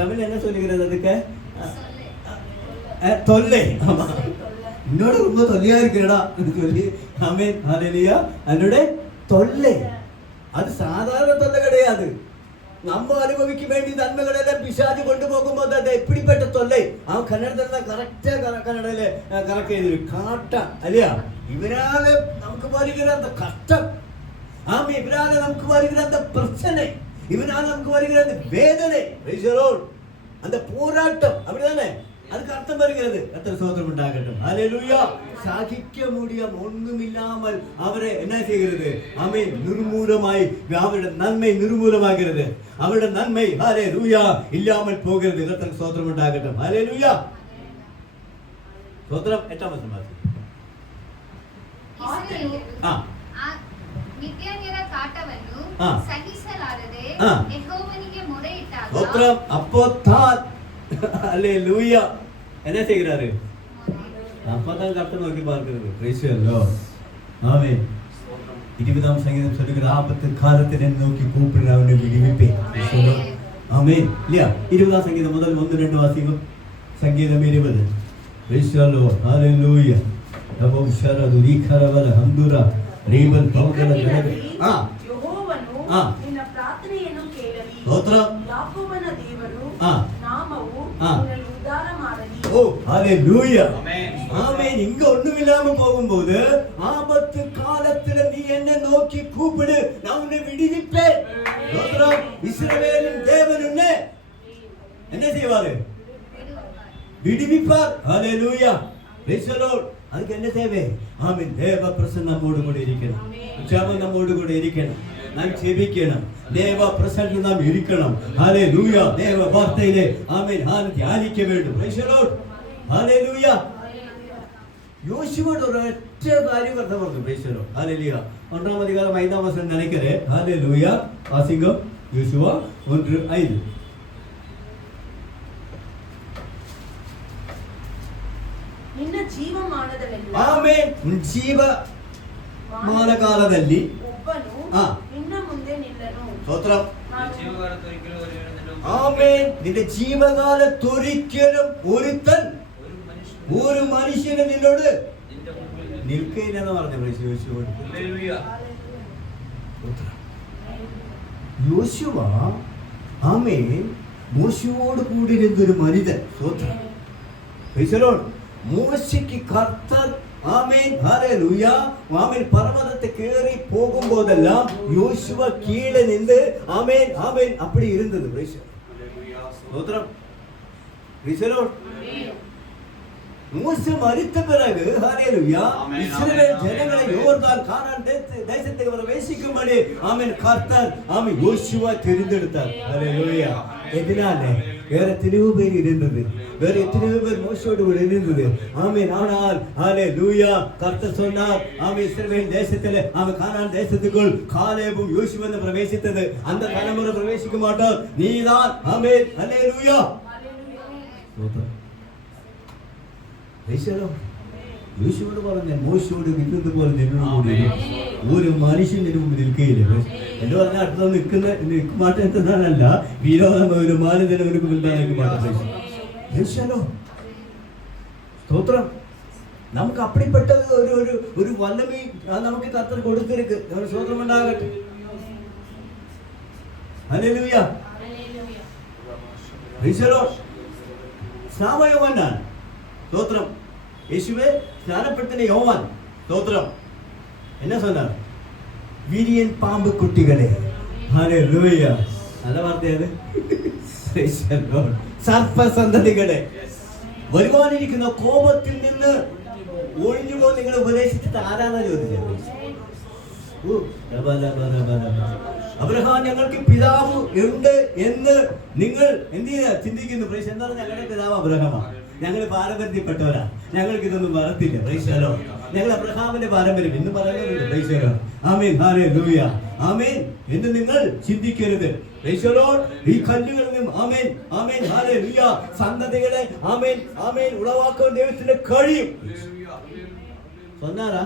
தமிழ் என்ன சொல்லுகிறது? அதுக்கு தொல்லை. ஆமா, என்னோட ரொம்ப தொல்லையா இருக்குடா சொல்லி ஆமேன் ஹல்லேலூய. அதோட தொல்லை அது சாதாரண தொல்லை கிடையாது. நம்ம அனுபவிக்க வேண்டிய நன்மைகள் எல்லாம் பிசாசு கொண்டு போகும்போது அது எப்படிப்பட்ட தொல்லை. அவன் கன்னடத்துல கரெக்டா கன்னடல கரெக்ட் எழுதி காட்டம் இல்லையா? இவரால நமக்கு வருகிற அந்த கஷ்டம், ஆமா இவரால நமக்கு வருகிற அந்த பிரச்சனை, இவரால நமக்கு வருகிற அந்த வேதனை, அந்த போராட்டம், அப்படிதானே? அதுக்கு அர்த்தம் வருகிறது. கர்த்தர் ஸ்தோத்திரம் உண்டாகட்டும். ஹல்லேலூயா. சாகிக்க முடியாம ஒண்ணும் இல்லாமல் அவரை என்ன செய்கிறது? ஆமென் நிர்மூலமாய் அவருடைய நன்மை நிர்மூலமாகிறது. அவருடைய நன்மை ஹல்லேலூயா இல்லாமல் போகிறது. கர்த்தர் ஸ்தோத்திரம் உண்டாகட்டும். ஹல்லேலூயா. ஸ்தோத்திரம். 8-ாம் வசனம். ಮಿದ್ಯಾನ್ಯರ ಕಾಟವನ್ನು ಸಹಿಸಲಾರದೆ ಯೆಹೋವನಿಗೆ ಮೊರೆಯಿಟ್ಟಾಗ ஸ்தோத்திரம். அப்போதான் ஹல்லேலூயா என்ன செய்கிறாரு? அப்பதான் கர்த்தர் நோக்கி பார்க்கிறது. Price the Lord. ஆமென். 20-ாம் சங்கீதம் சொல்லுகிற ஆபத்து காலத்தில் என்னை நோக்கி கூப்பிடு நான் உன்னை விடுவிப்பேன். ஆமென். இல்லையா? 20-ாம் சங்கீதம் முதல் 1-2 வாசிங்க. சங்கீதம் 20. Praise the Lord. ஹல்லேலூயா. ரபம் ஷரது ரிகரவல ஹந்துரா ரீபல் பௌகல ஜனவே. ಯೆಹೋವನು ನಿನ್ನ ಪ್ರಾರ್ಥನೆಯನ್ನು ಕೇಳಲಿ. ಸ್ತೋತ್ரம். ಯಾಕೋಬನ ದೇವರು ನಾಮವು ನಿನ್ನನ್ನು ಉದ್ಧಾರ ಮಾಡಲಿ. ஓ ஹalleluya. ஆமென். இங்க ஒண்ணுமில்லாம போகும்போது ஆபத்து காலத்துல நீ என்ன நோக்கி கூப்பிடு நான் உன்னை விடுவிப்பேன். ஸ்தோத்திரம். இஸ்ரவேலின் தேவன் உன்னை என்ன செய்வாரு? விடுவிப்பார். ஹalleluya. praise the Lord. அதுக்கு என்ன தேவை? ஆமென். தேவ பிரசன்னம் நம்மோடு கூட இருக்கணும். ஜெபம் நம்மோடு கூட இருக்கணும். நாம் ஜெபிக்கணும். தேவ பிரசன்னம் நாம் இருக்கணும். ஹalleluya. தேவ வார்த்தையிலே ஆமென் நான் தியானிக்க வேண்டும். praise the Lord. ஹalleluya. யோசுவோட ஒரு ஒற்ற காரியம் கர்த்தர் പറഞ്ഞു. praise the Lord. ஹalleluya. 1-ாம் அதிகாரம் 5-ாம் வசனம் நினைக்கிறேன். ஹalleluya. வாசிங்க. யோசுவா 1:5. ನಿನ್ನ ಜೀವಮಾನದಲ್ಲೆಲ್ಲ ಆಮೆನ್. ಜೀವಮಾನ ಕಾಲದಲ್ಲಿ ಒಬ್ಬನು ನಿನ್ನ ಮುಂದೆ ನಿಲ್ಲನು. ಸ್ತೋತ್രം. ആമേൻ. നിന്റെ ജീവകാലത്തൊരിക്കലും ഒരുത്തൻ ഒരു മനുഷ്യന് നിന്നോട് നിൽക്കയില്ലെന്ന് പറഞ്ഞു യോശുവോട്. യോശുവ ആമേൻ മോശയോട് കൂടിയിരുന്നൊരു മനിതൻ. സ്തോത്രം. Praise the Lord. മോശയ്ക്ക് കർത്തർ ആമേൻ ഹല്ലേലൂയ ആമേൻ പർവ്വതത്തെ കേറി പോകുമ്പോഴെല്ലാം യോശുവ கீழே நின்று ஆமேன் ஆமேன் அப்படி இருந்தது. ஸ்தோத்திரம். மூசே மரித்த பிறகு ஹalleluya இஸ்ரவேல் ஜனங்களை யோர்தான் கானான் தேசத்துக்கு பிரவேசிக்கும்படி ஆமென் கர்த்தர் ஆமென் யோசுவா தெரிந்தெடுத்தார். ஹalleluya. எதனாலே? வேற எத்தனையோ பேர் இருந்தது, வேற எத்தனையோ பேர் மோசோடு இருந்தது. ஆமென். ஆனால் ஹalleluya கர்த்தர் சொன்னார் ஆமென் இஸ்ரவேல் தேசத்திலே ஆமென் கானான் தேசத்துக்குள் காலேபும் யோசுவாவும் பிரவேசித்தது. அந்த தலைமுறை பிரவேசிக்க மாட்டார், நீதான். ஆமென். ஹalleluya. യോശുവോട് പറഞ്ഞ മോശയോട് നിൽക്കുന്നത് പോലെ ഒരു മനുഷ്യന്റെ മുമ്പിൽ നിൽക്കുകയില്ല എന്ന് പറഞ്ഞാൽ അടുത്ത നിൽക്കുന്ന മാറ്റം എന്തെന്നാണല്ല വിരോധം ഒരു മാനദണ്ഡം മുൻപാണെങ്കിൽ മാറ്റം. സ്തോത്രം. നമുക്ക് അപ്പടിപ്പെട്ടത് ഒരു വല്ലമി നമുക്ക് കർത്തർ കൊടുത്തിരിക്ക്. സ്തോത്രം ഉണ്ടാകട്ടെ. ഹല്ലേലൂയ. സ്നാമയോവാനാണ്. ஸ்தோத்திரம். இயேசுவே ஸ்நானப்படுத்தின யோவான். ஸ்தோத்திரம். என்ன சொன்னார்? வீரியன் பாம்பு குட்டிகளே. ஹalleluya. நல்ல വാർത്തയാണ്. സർപ്പ സന്തതികളെ, വരുവാനിരിക്കുന്ന കോപത്തിൽ നിന്ന് ഒഴിഞ്ഞു പോ നിങ്ങൾ ഉപദേശിച്ചിട്ട് ആരാന്നാ ചോദിച്ചത്? അബ്രഹാം ഞങ്ങൾക്ക് പിതാവ് ഉണ്ട് എന്ന് നിങ്ങൾ എന്ത് ചെയ്ത ചിന്തിക്കുന്നു? എന്താ ഞങ്ങളുടെ പിതാവ് അബ്രഹാമാണ്, ഞങ്ങൾ പാരമ്പര്യപ്പെട്ടവരാ, ഞങ്ങൾക്ക് ഇതൊന്നും മറത്തില്ല. പ്രൈസലോ. ഞങ്ങൾ അബ്രഹാമിന്റെ പാരമ്പര്യം എന്ന് പറയുന്നുണ്ട്. പ്രൈസലോ. ആമേൻ. ഹല്ലേലൂയ. ആമേൻ എന്ന് നിങ്ങൾ ചിന്തിക്കരുത്. പ്രൈസലോ. ഈ കല്ലുകളിൽ നിന്നും ആമേൻ ആമേൻ ഹല്ലേലൂയ സന്തതികളെ ആമേൻ ആമേൻ ഉളവാക്കാൻ ദൈവത്തിന് കഴിയും. சொன்னாரா?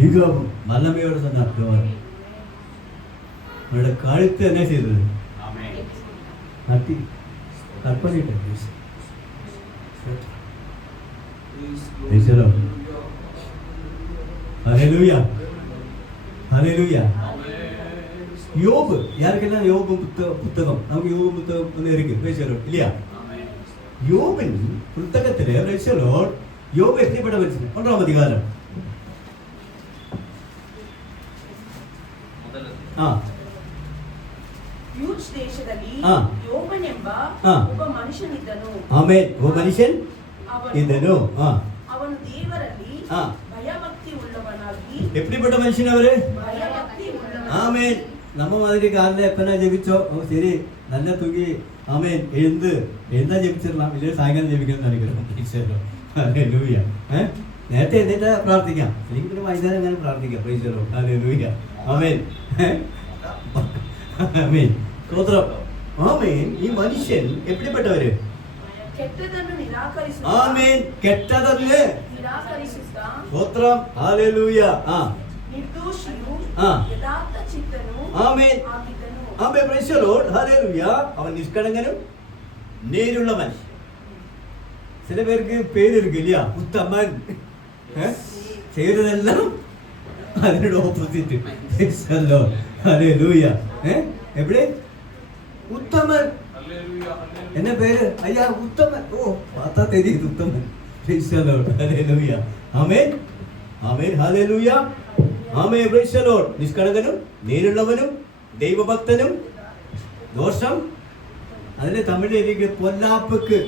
மிகவும் வல்லமையோடு சொன்னார். அவருடைய கழுத்து என்ன செய்தது? நட்டி கற்பனையிட்ட. ஹல்லேலூயா. ஹல்லேலூயா. யோபு, யாருக்கெல்லாம் யோபு புத்தகம், நமக்கு யோபு புத்தகம் ஒன்று இருக்கு. பேசுறோம் இல்லையா? யோபின் புத்தகத்திலே யோபு எப்படிப்பட்ட மனுஷன்? 1ஆம் அதிகாரம். ಯೂಚ್ ದೇಶದಲ್ಲಿ ಯೋಬನೆಂಬ ಒಬ್ಬ ಮನುಷ್ಯನಿದ್ದನು. ಆಮೆನ್. ಒಬ್ಬ ಮನುಷ್ಯನ್ ಇದ್ದನು. ಅವನು ದೇವರಲ್ಲಿ ಭಯಭಕ್ತಿ ಉಳ್ಳವನಾಗಿ. எப்படிப்பட்ட மனுஷன் அவரு? ಭಯಭಕ್ತಿ ಉಳ್ಳವನಾಗಿ. ஆமென். நம்ம மாதிரி காலைல எப்பனா ஜெபிச்சோம், சரி நல்லா தூங்கி ஆமென் எழுந்தா ജപിച്ചിടலாம், ഇല്ലേ സായങ്കാലം ജപിക്കണം നിனைக்கிறோம். ഹല്ലേലൂയ. നേരത്തെ എന്നിട്ട് പ്രാർത്ഥിക്കാം, എനിക്ക് പിന്നെ വൈകുന്നേരം അങ്ങനെ പ്രാർത്ഥിക്കാം. Price the Lord. ഹല്ലേലൂയ. ആമേൻ. ആമേൻ. സ്തോത്രം. ആമേൻ. ഈ മനുഷ്യൻ എപ്പിപ്പെട്ടവര്? ಕೆಟ್ಟದನ್ನು ನಿರಾಕರಿಸುತ್ತಾ. ആമേൻ. ಕೆಟ್ಟದನ್ನು ನಿರಾಕರಿಸುತ್ತಾ. സ്തോത്രം. ഹല്ലേലൂയ. ನಿರ್ದೋಷಿಯು ಯಥಾರ್ಥ ಚಿತ್ತನು. ആമേൻ. ആമേൻ. Praise the Lord. ഹല്ലേലൂയ. അവൻ നിഷ്കളങ്കനും നേരുള്ളവൻ. சில பேருக்கு பேர் இருக்கு இல்லையா? உத்தமன். செய்யறதெல்லாம் அதனோட ஆப்போசிட். ஹல்லேலூயா. எப்படி? உத்தமன். என்ன பேரு? ஐயா உத்தமன். ஓ பார்த்தா தெரியுது உத்தமன். Praise the Lord. Hallelujah. Amen. Amen. Hallelujah. Amen. Praise the Lord. നിഷ്കളങ്കനും നേരുള്ളവനും ദൈവഭക്തനും. ദോഷം അതിന് തമിഴിൽ എനിക്ക് പൊല്ലാപ്പുക്ക്.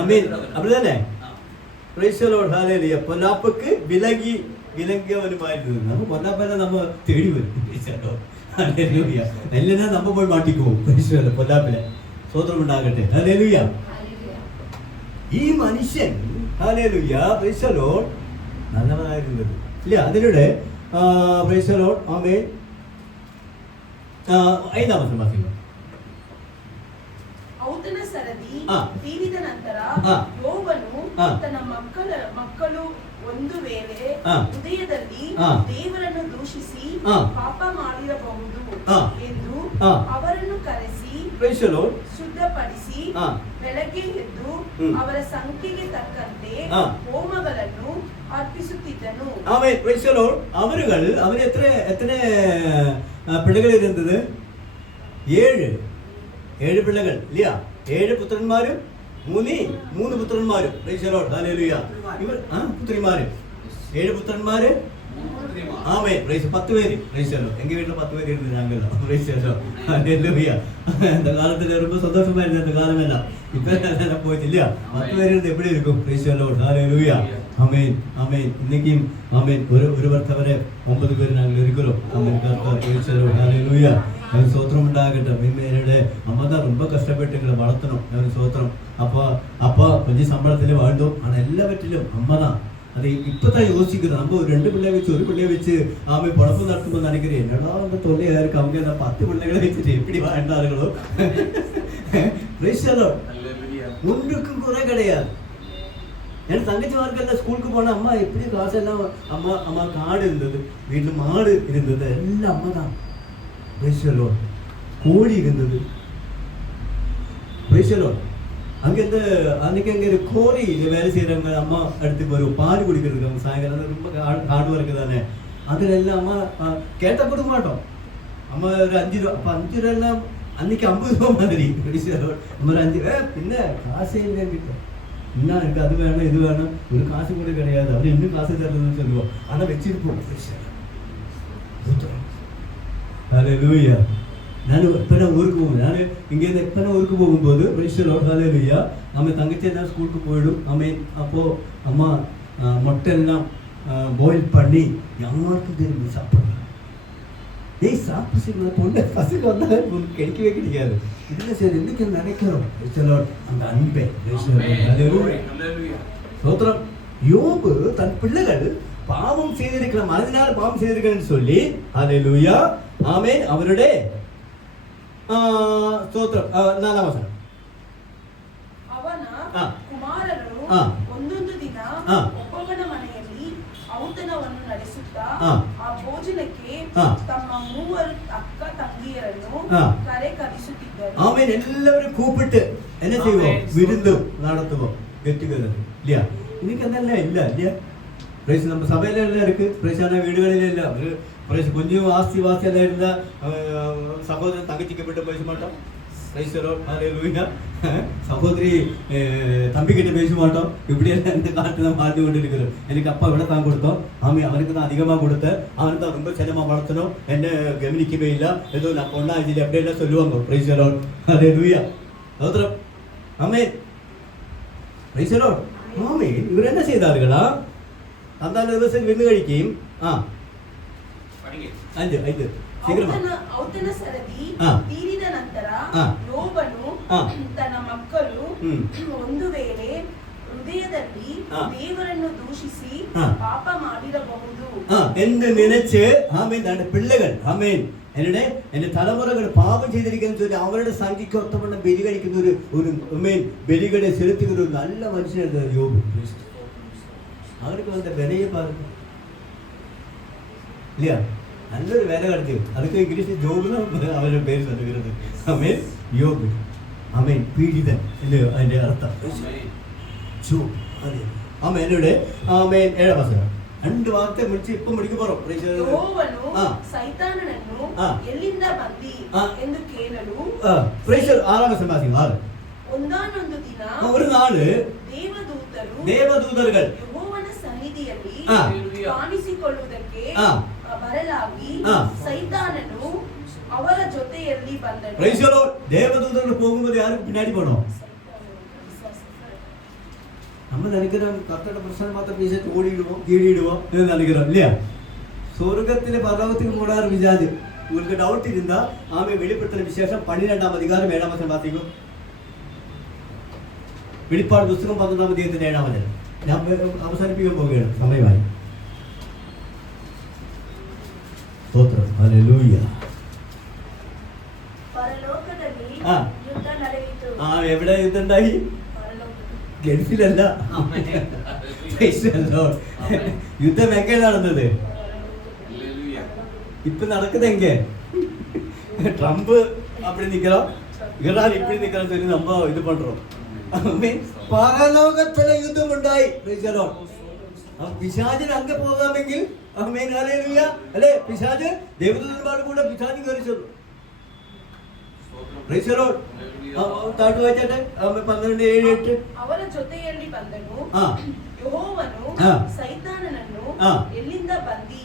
ആമേൻ. அப்படிதானே? Praise the Lord. Hallelujah. പൊല്ലാപ്പുക്ക് വിലങ്ങിയവനുമായിരുന്നു. നമ്മൾ പൊല്ലാപ്പല്ല നമ്മ തേടി വരും. Praise the Lord. Hallelujah. എല്ലാം നമ്മ പോയി മാട്ടിക്കുവും. Praise the Lord. പൊല്ലാപ്പിലെ സ്തോത്രം ഉണ്ടാകട്ടെ. Hallelujah. ഈ മനുഷ്യൻ Hallelujah. Praise the Lord. നല്ലവനായിരുന്നത് ഇല്ല. അതിലൂടെ Praise the Lord. ആമേൻ. 5ാം വചനം. ಔತಣ ಸರದಿ ತೀರಿದ ನಂತರ ಯೋಬನು ತನ್ನ ಮಕ್ಕಳು ಒಂದು ವೇಳೆ ಹೃದಯದಲ್ಲಿ ದೇವರನ್ನು ದೂಷಿಸಿ ಪಾಪ ಮಾಡಿರಬಹುದು ಎಂದು ಅವರನ್ನು ಕರೆಸಿ ಶುದ್ಧಪಡಿಸಿ ಬೆಳಗ್ಗೆ ಎದ್ದು ಅವರ ಸಂಖ್ಯೆಗೆ ತಕ್ಕಂತೆ ಹೋಮಗಳನ್ನು അർപ്പിಸುತ್ತಿದ್ದನು. ആമേൻ. Praise the Lord. അവർ എത്ര പിള്ളകൾ ഇരുന്നത്? 7 പിള്ളകൾ ഇല്ല. 7 പുത്രന്മാരും 3 പുത്രന്മാരും. Price the Lord. ഹല്ലേലൂയ. ഇവർ പുത്രിമാര് 7 പുത്രന്മാര് പ്രതിമ. ആമേൻ. പ്രൈസ് 10 പേര്. പ്രൈസല്ലോ. എന്റെ വീട്ടിൽ 10 പേര് ഇരുന്ന് ഞങ്ങളോ. പ്രൈസല്ലോ. ഹല്ലേലൂയ. இந்த காலத்துல ரொம்ப சந்தோஷமா இருந்த இந்த காலமല്ല. இப்ப அதெல்லாம் போயிட்டிല്ല. 10 பேര് ഇരുന്ന് எப்படி இருக்கும்? പ്രൈസല്ലോ. ഹല്ലേലൂയ. ஆமென். ஆமென். இன்னைக்கும் ஆமென். ஒரு വർത്തവരെ 9 പേര് ഞങ്ങൾ இருக்கிறோம். ஆமென். പ്രൈസല്ലോ. ഹല്ലേലൂയ. ஸ்தோத்திரம் உண்டாகட்டும். என்னோட அம்மா தான் ரொம்ப கஷ்டப்பட்டு எங்களை வளர்த்தணும். ஸ்தோத்திரம். அப்பா கொஞ்சம் சம்பளத்தில் வாழ்ந்தோம். ஆனால் எல்லாவற்றிலும் அம்மா தான். அதை இப்பதான் யோசிக்கிறோம். நம்ம ஒரு 2 பிள்ளைய வச்சு ஒரு பிள்ளைய வச்சு ஆமை பழப்பு நடத்தும்போது நினைக்கிறேன், என்னடா அந்த தொல்லையா இருக்கு, அவங்க அந்த 10 பிள்ளைகளை வச்சுட்டு எப்படி வாழ்ந்தார்களோ. ஒன்றுக்கும் குறை கிடையாது. என் தங்கச்சிமார்கள் ஸ்கூலுக்கு போன அம்மா எப்படி காசெல்லாம் அம்மா காடு இருந்தது, வீட்டில் மாடு இருந்தது, எல்லாம் அம்மா தான். கோழி இருந்தது. அங்கேருந்து அன்னைக்கு அங்கே ஒரு கோழி வேலை செய்கிறவங்க அம்மா எடுத்துக்கு வரும், பால் குடிக்கிறதுக்கு அவங்க சாயங்காலம் ரொம்ப ஹார்ட் ஒர்க்கு தானே. அதில் எல்லாம் அம்மா கேட்டால் கொடுக்க மாட்டோம். அம்மா ஒரு 5 ரூபா, அப்போ 5 ரூபா எல்லாம் அன்னைக்கு 50 ரூபா மாதிரி. நம்ம ஒரு 5 பின்ன காசே இல்லைன்னு இன்னும் எனக்கு அது வேணும் இது வேணும், ஒரு காசு கூட கிடையாது, அவர் இன்னும் காசு தரணும்னு சொல்லுவோம். ஆனால் வச்சிருப்போம். ஹல்லேலூயா. நான் இப்போ நான் ஊருக்கு போகும், நான் இங்கேருந்து இப்போ நான் ஊருக்கு போகும்போது ஹல்லேலூயா நம்ம தங்கச்சி எல்லாம் ஸ்கூலுக்கு போயிடும். அப்போது அம்மா மொட்டை எல்லாம் பாயில் பண்ணி யாருக்கும் தெரியும் சாப்பிட்றேன். ஏய் சாப்பிட்டு பொண்ணு பசங்க வந்தால் உங்களுக்கு கிடைக்கவே கிடைக்காது. இல்லை சரி இன்னைக்கு நினைக்கிறோம் அந்த அன்பை. சோத்திரம். யோபு தன் பிள்ளைகள் பாவம் செய்திருக்கிற மனதினால் பாவம் செய்திருக்கிறேன்னு சொல்லி ஹல்லேலூயா ஆமென் அவருடைய ಸ್ತೋತ್ರ 4ನೇ ವಚನ. ಅವನ ಕುಮಾರರು ಒಂದೊಂದು ದಿನ ಒಬ್ಬೊಬ್ಬನ ಮನೆಯಲ್ಲಿ ಔತಣವನ್ನು ನಡೆಸುತ್ತಾ ಆ ಭೋಜನಕ್ಕೆ ತಮ್ಮ 3 ಅಕ್ಕ ತಂಗಿಯರನ್ನು ಕರೆಸಿತ್ತಿದ್ದರು. ಆಮೇಲೆ ಎಲ್ಲರೂ ಕೂಪಿಟ್ಟು என்ன செய்வோம், விருந்து நடத்துவோம், கெட் டுகெதர் இல்லையா. இன்னைக்கு அதெல்லாம் இல்லை இல்லையா. பிரைஸ் நம்ம சபையில எல்லாம் இருக்கு, பிரைஸான வீடுகளில் இல்லை. ஒரு பிரைஸ் கொஞ்சம் ஆஸ்தி வாஸ்தியெல்லாம் இருந்தால் சகோதரன் தங்கச்சிக்கு போய்ட்டு பேச மாட்டோம். ஹல்லேலூயா. சகோதரி தம்பிக்கிட்ட பேச மாட்டோம். இப்படியெல்லாம் இந்த காலத்தில் தான் பார்த்து கொண்டு இருக்கிறோம். எனக்கு அப்பா விட தான் கொடுத்தோம், ஆமாம் அவனுக்கு தான் அதிகமாக கொடுத்தேன், அவனுக்கு தான் ரொம்ப சிரமமாக வளர்த்தணும், என்ன கவனிக்கவே இல்லை, ஏதோ நான் பொண்ணா இது அப்படியெல்லாம் சொல்லுவாங்க. Praise Lord. ஹல்லேலூயா. சோத்திரம். ஆமென். Praise Lord. ஆமென். இவர் என்ன செய்தார்களா, அந்த ദിവസം വിരുന്ന് കഴിക്കുകയും ಔತಣ ಸರದಿ ತೀರಿದ ನಂತರ ಯೋಬನು ತನ್ನ ಮಕ್ಕಳು ಒಂದು ವೇಳೆ ಹೃದಯದಲ್ಲಿ ದೇವರನ್ನು ದೂಷಿಸಿ ಪಾಪ ಮಾಡಿರಬಹುದು എന്ന് நினைச்சு ആമേൻ തന്റെ പിള്ളകൾ ആമേൻ എന്റെ തലമുറകൾ പാപം ചെയ്തിരിക്കുന്നു ചൊല്ലി അവരുടെ സംഖ്യയ്ക്ക് ഒത്തവണ്ണം ബലി കഴിക്കുന്ന ഒരു ആമേൻ ബലികളെ செலுத்துகிற ഒരു നല്ല മനുഷ്യനാണ് യോബ്. அவருக்கு வந்த விலையை பாருங்க இல்லையா. நல்லொரு வேலை கிடைச்சது. அதுக்கு இங்கிலீஷ் ஜோபு தான் அவരുടെ பேர் சொல்லுகிறது. ஆமென். யோபு. ஆமென். பீடிதன் இல்லையோ അതിന്റെ അർത്ഥം ஜோப். ஆமென். என்னோட ஆமென் 7ാം വചനം. 2 വാക്യം முடிச்சு இப்ப முடிக்க போறோம். ಯೋಬನು ಸೈತಾನನನ್ನು ಎಲ್ಲಿಂದ ಬಂದಿ ಎಂದು ಕೇಳಲು ಪ್ರೈಸ್ 6ാം വചനം വാസിക്കും. 6. ಒಂದಾನೊಂದು ದಿನ ஒரு நாள் ದೇವದೂತರುಗಳು ಯೆಹೋವನ ಸನ್ನಿಧಿಯಲ್ಲಿ ಕಾಣಿಸಿಕೊಳ್ಳುವುದಕ್ಕೆ ಬರಲಾಗಿ ಸೈತಾನನು ಅವರ ಜೊತೆಯಲ್ಲಿ ಬಂದನು. Praise the Lord. தேவதூதர்கள் போகும்போது யாருக்கு பின்னாடி போறோம்? நம்ம நினைக்கிறோம் கர்த்தரோட பிரசன்னம் பார்த்த பேசிட்டு ஓடிடுவோம் கீழிடுவோம் എന്ന് நினைக்கிறோம் இல்லையா. സ്വർഗ്ഗത്തിലെ പർവ്വതത്തിൽ പോടാറ് വിചാരിച്ചു. உங்களுக்கு ഡൗട്ട് இருந்தா ആമേ വെളിപ്പെടുത്തൽ വിശേഷം 12ാം അധികാരം 7ാം വചനം വാസിക്കും. വെളിപ്പാട് പുസ്തകം 11ാം അധ്യായത്തിന്റെ 7ാം വചനം. ഞാൻ അവസാനിപ്പിക്കാൻ പോവുകയാണ്, സമയമായി. സ്തോത്രം. ഹല്ലേലൂയ. പരലോകದಲ್ಲಿ യുദ്ധ ನಡೆಯಿತು. എവിടെ യുദ്ധം ഉണ്ടായി? ഗൾഫിലല്ല. യുദ്ധം എങ്ങനെ നടന്നത്? ഇപ്പൊ നടക്കുന്നത് എங்கே? ട്രംപ് அப்படி நிக்கிறோம், ஈரான் இப்படி நிக்கிறோம் சொல்லி நம்ம இது பண்றோம். പരലോകത്തില യുദ്ധമുണ്ടായി. പിശാചിന് അങ്ങ് പോകാമെങ്കിൽ അല്ലെ, പിശാച് ദേവദൂതന്മാരുടെ കൂടെ പിശാച് കയറി ചെന്നു. താട്ട് വായിച്ചേ 12:7-8. ಅವರ ಜೊತೆಯಲ್ಲಿ ಬಂದನು ಯೆಹೋವನು ಸೈತಾನನನ್ನು ಎಲ್ಲಿಂದ ಬಂದಿ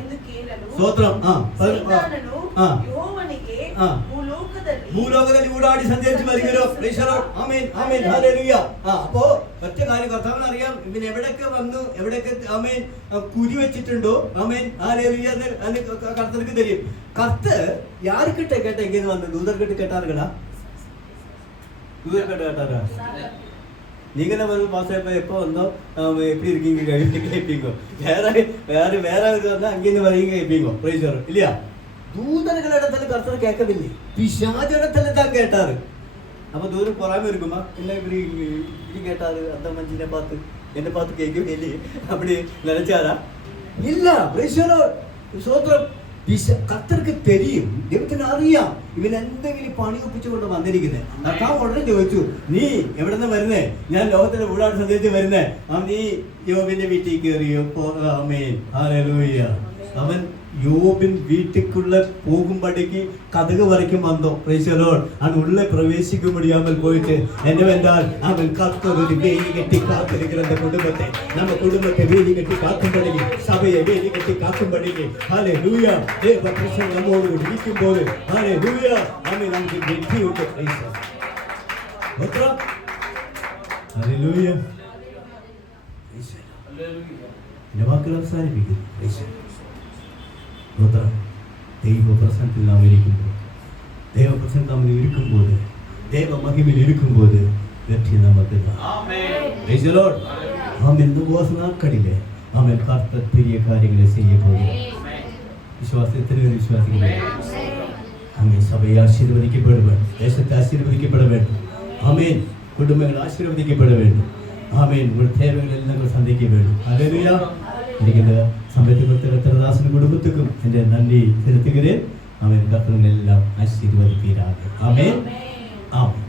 ಎಂದು ಕೇಳಲು ಸ್ತೋತ್ರಂ. ಸೈತಾನನು ಆ. ಯೆಹೋವನಿಗೆ ಆ. ಭೂಲೋಕದಲ್ಲಿ ഊടാടി സഞ്ചരിച്ച് വരികയോ. Price the Lord. ആമേൻ ആമേൻ ഹല്ലേലൂയ. അപ്പോ ഒറ്റ കാര്യം കർത്താവിന് അറിയാം, ഇവൻ എവിടെയൊക്കെ വന്നു എവിടെയൊക്കെ ആമേൻ കുരി വെച്ചിട്ടുണ്ടോ. Amen hallelujah. അത് കർത്തർക്ക് തരും. കർത്തർ யாருக்கிட்ட கேட்ட எங்க வந்து தூதர்கிட்ட கேட்டார்களா? தூதர்கிட்ட கேட்டாரா? நீங்க என்ன வந்து பாஸ்டர் எப்போ வந்தோம் எப்படி இருக்கீங்க கேட்பீங்க. வேற இது வந்தா அங்கிருந்து வரீங்க கேட்பீங்க. Price the Lord. இல்லையா? தூதர்களிடத்துல கர்த்தர் கேட்கவில்லை, பிசாசிடத்துல தான் கேட்டாரு. அப்ப தூதர் பொறாம இருக்குமா? என்ன இப்படி இப்படி கேட்டாரு அந்த மஞ்சினை பார்த்து என்ன பார்த்து கேட்கவே இல்லையே அப்படி நினைச்சாரா? இல்ல. Price the Lord. സ്തോത്രം. കർത്തർക്ക് തെരിയും, ദൈവത്തിന് അറിയാം ഇവൻ എന്തെങ്കിലും പണി ഒപ്പിച്ചുകൊണ്ട് വന്നിരിക്കുന്നത്. കർത്താവ് ഉടനെ ചോദിച്ചു, നീ എവിടെ നിന്ന് വരുന്നേ? ഞാൻ ലോകത്തിന്റെ ഊടാട് സന്ദേശിച്ച് വരുന്നേ. നീ യോബിന്റെ വീട്ടിൽ കയറിയോ? ആമേൻ ഹല്ലേലൂയ. അവൻ യോബിൻ വീട്ടിക്കുള്ള പോകുമ്പടേക്ക് കഥക് വരയ്ക്കും വന്നോ. Praise the Lord. അവൻ ഉള്ളിൽ പ്രവേശിക്കാൻ മുടിയാമൽ പോയിട്ട് എന്നെ വെന്താൽ അവൻ കർത്തർ ഒരു വേലി കെട്ടി കാത്തിരിക്കുന്ന அந்த കുടുംബത്തെ, நம்ம കുടുംബത്തെ വേലി കെട്ടി കാക്കുമ്പടേക്ക്, സഭയെ വേലി കെട്ടി കാക്കുമ്പടേക്ക് ഹല്ലേലൂയ. ദൈവ പ്രസംഗം നമ്മോട് ഇരിക്കുമ്പോൾ ഹല്ലേലൂയ ആമേൻ നമുക്ക് വെற்றிയുണ്ട്. Praise the Lord. ഹല്ലേലൂയ. Praise the Lord. ഹല്ലേലൂയ. വാക്കുകൾ അവസാനിപ്പിക്കുന്നു. Price the Lord. ദൈവപ്രസന്നത്തിൽ നാം ഇരിക്കുമ്പോൾ, ദൈവപ്രസന്നത്തിൽ നാം ഇരിക്കുമ്പോൾ, ദൈവ മഹിമയിൽ ഇരിക്കുമ്പോൾ വെற்றி നമുക്ക് നാക്കടില്ലേ അവൻ കർത്തർ പെരിയ കാര്യങ്ങളെ ചെയ്യപ്പോയി. വിശ്വാസത്തിന് വിശ്വാസികളെ ആമേൻ. സഭയെ ആശീർവദിക്കപ്പെടുവാൻ, ദേശത്തെ ആശീർവദിക്കപ്പെട വേണ്ടും. ആമേൻ. കുടുംബങ്ങൾ ആശീർവദിക്കപ്പെട വേണ്ടും. ആമേൻ. തേവകളെല്ലാം സന്ധിക്ക വേണ്ടും. ഹല്ലേലൂയ. ഇരിക്കുന്ന സമയത്ത് കർത്തദാസന്റെ കുടുംബത്തിനും എൻ്റെ നന്ദി ചെലുത്തുകയും അവൻ കർത്തങ്ങളെല്ലാം ആശീർവദിപ്പീരാകും. ആമേൻ ആമേൻ.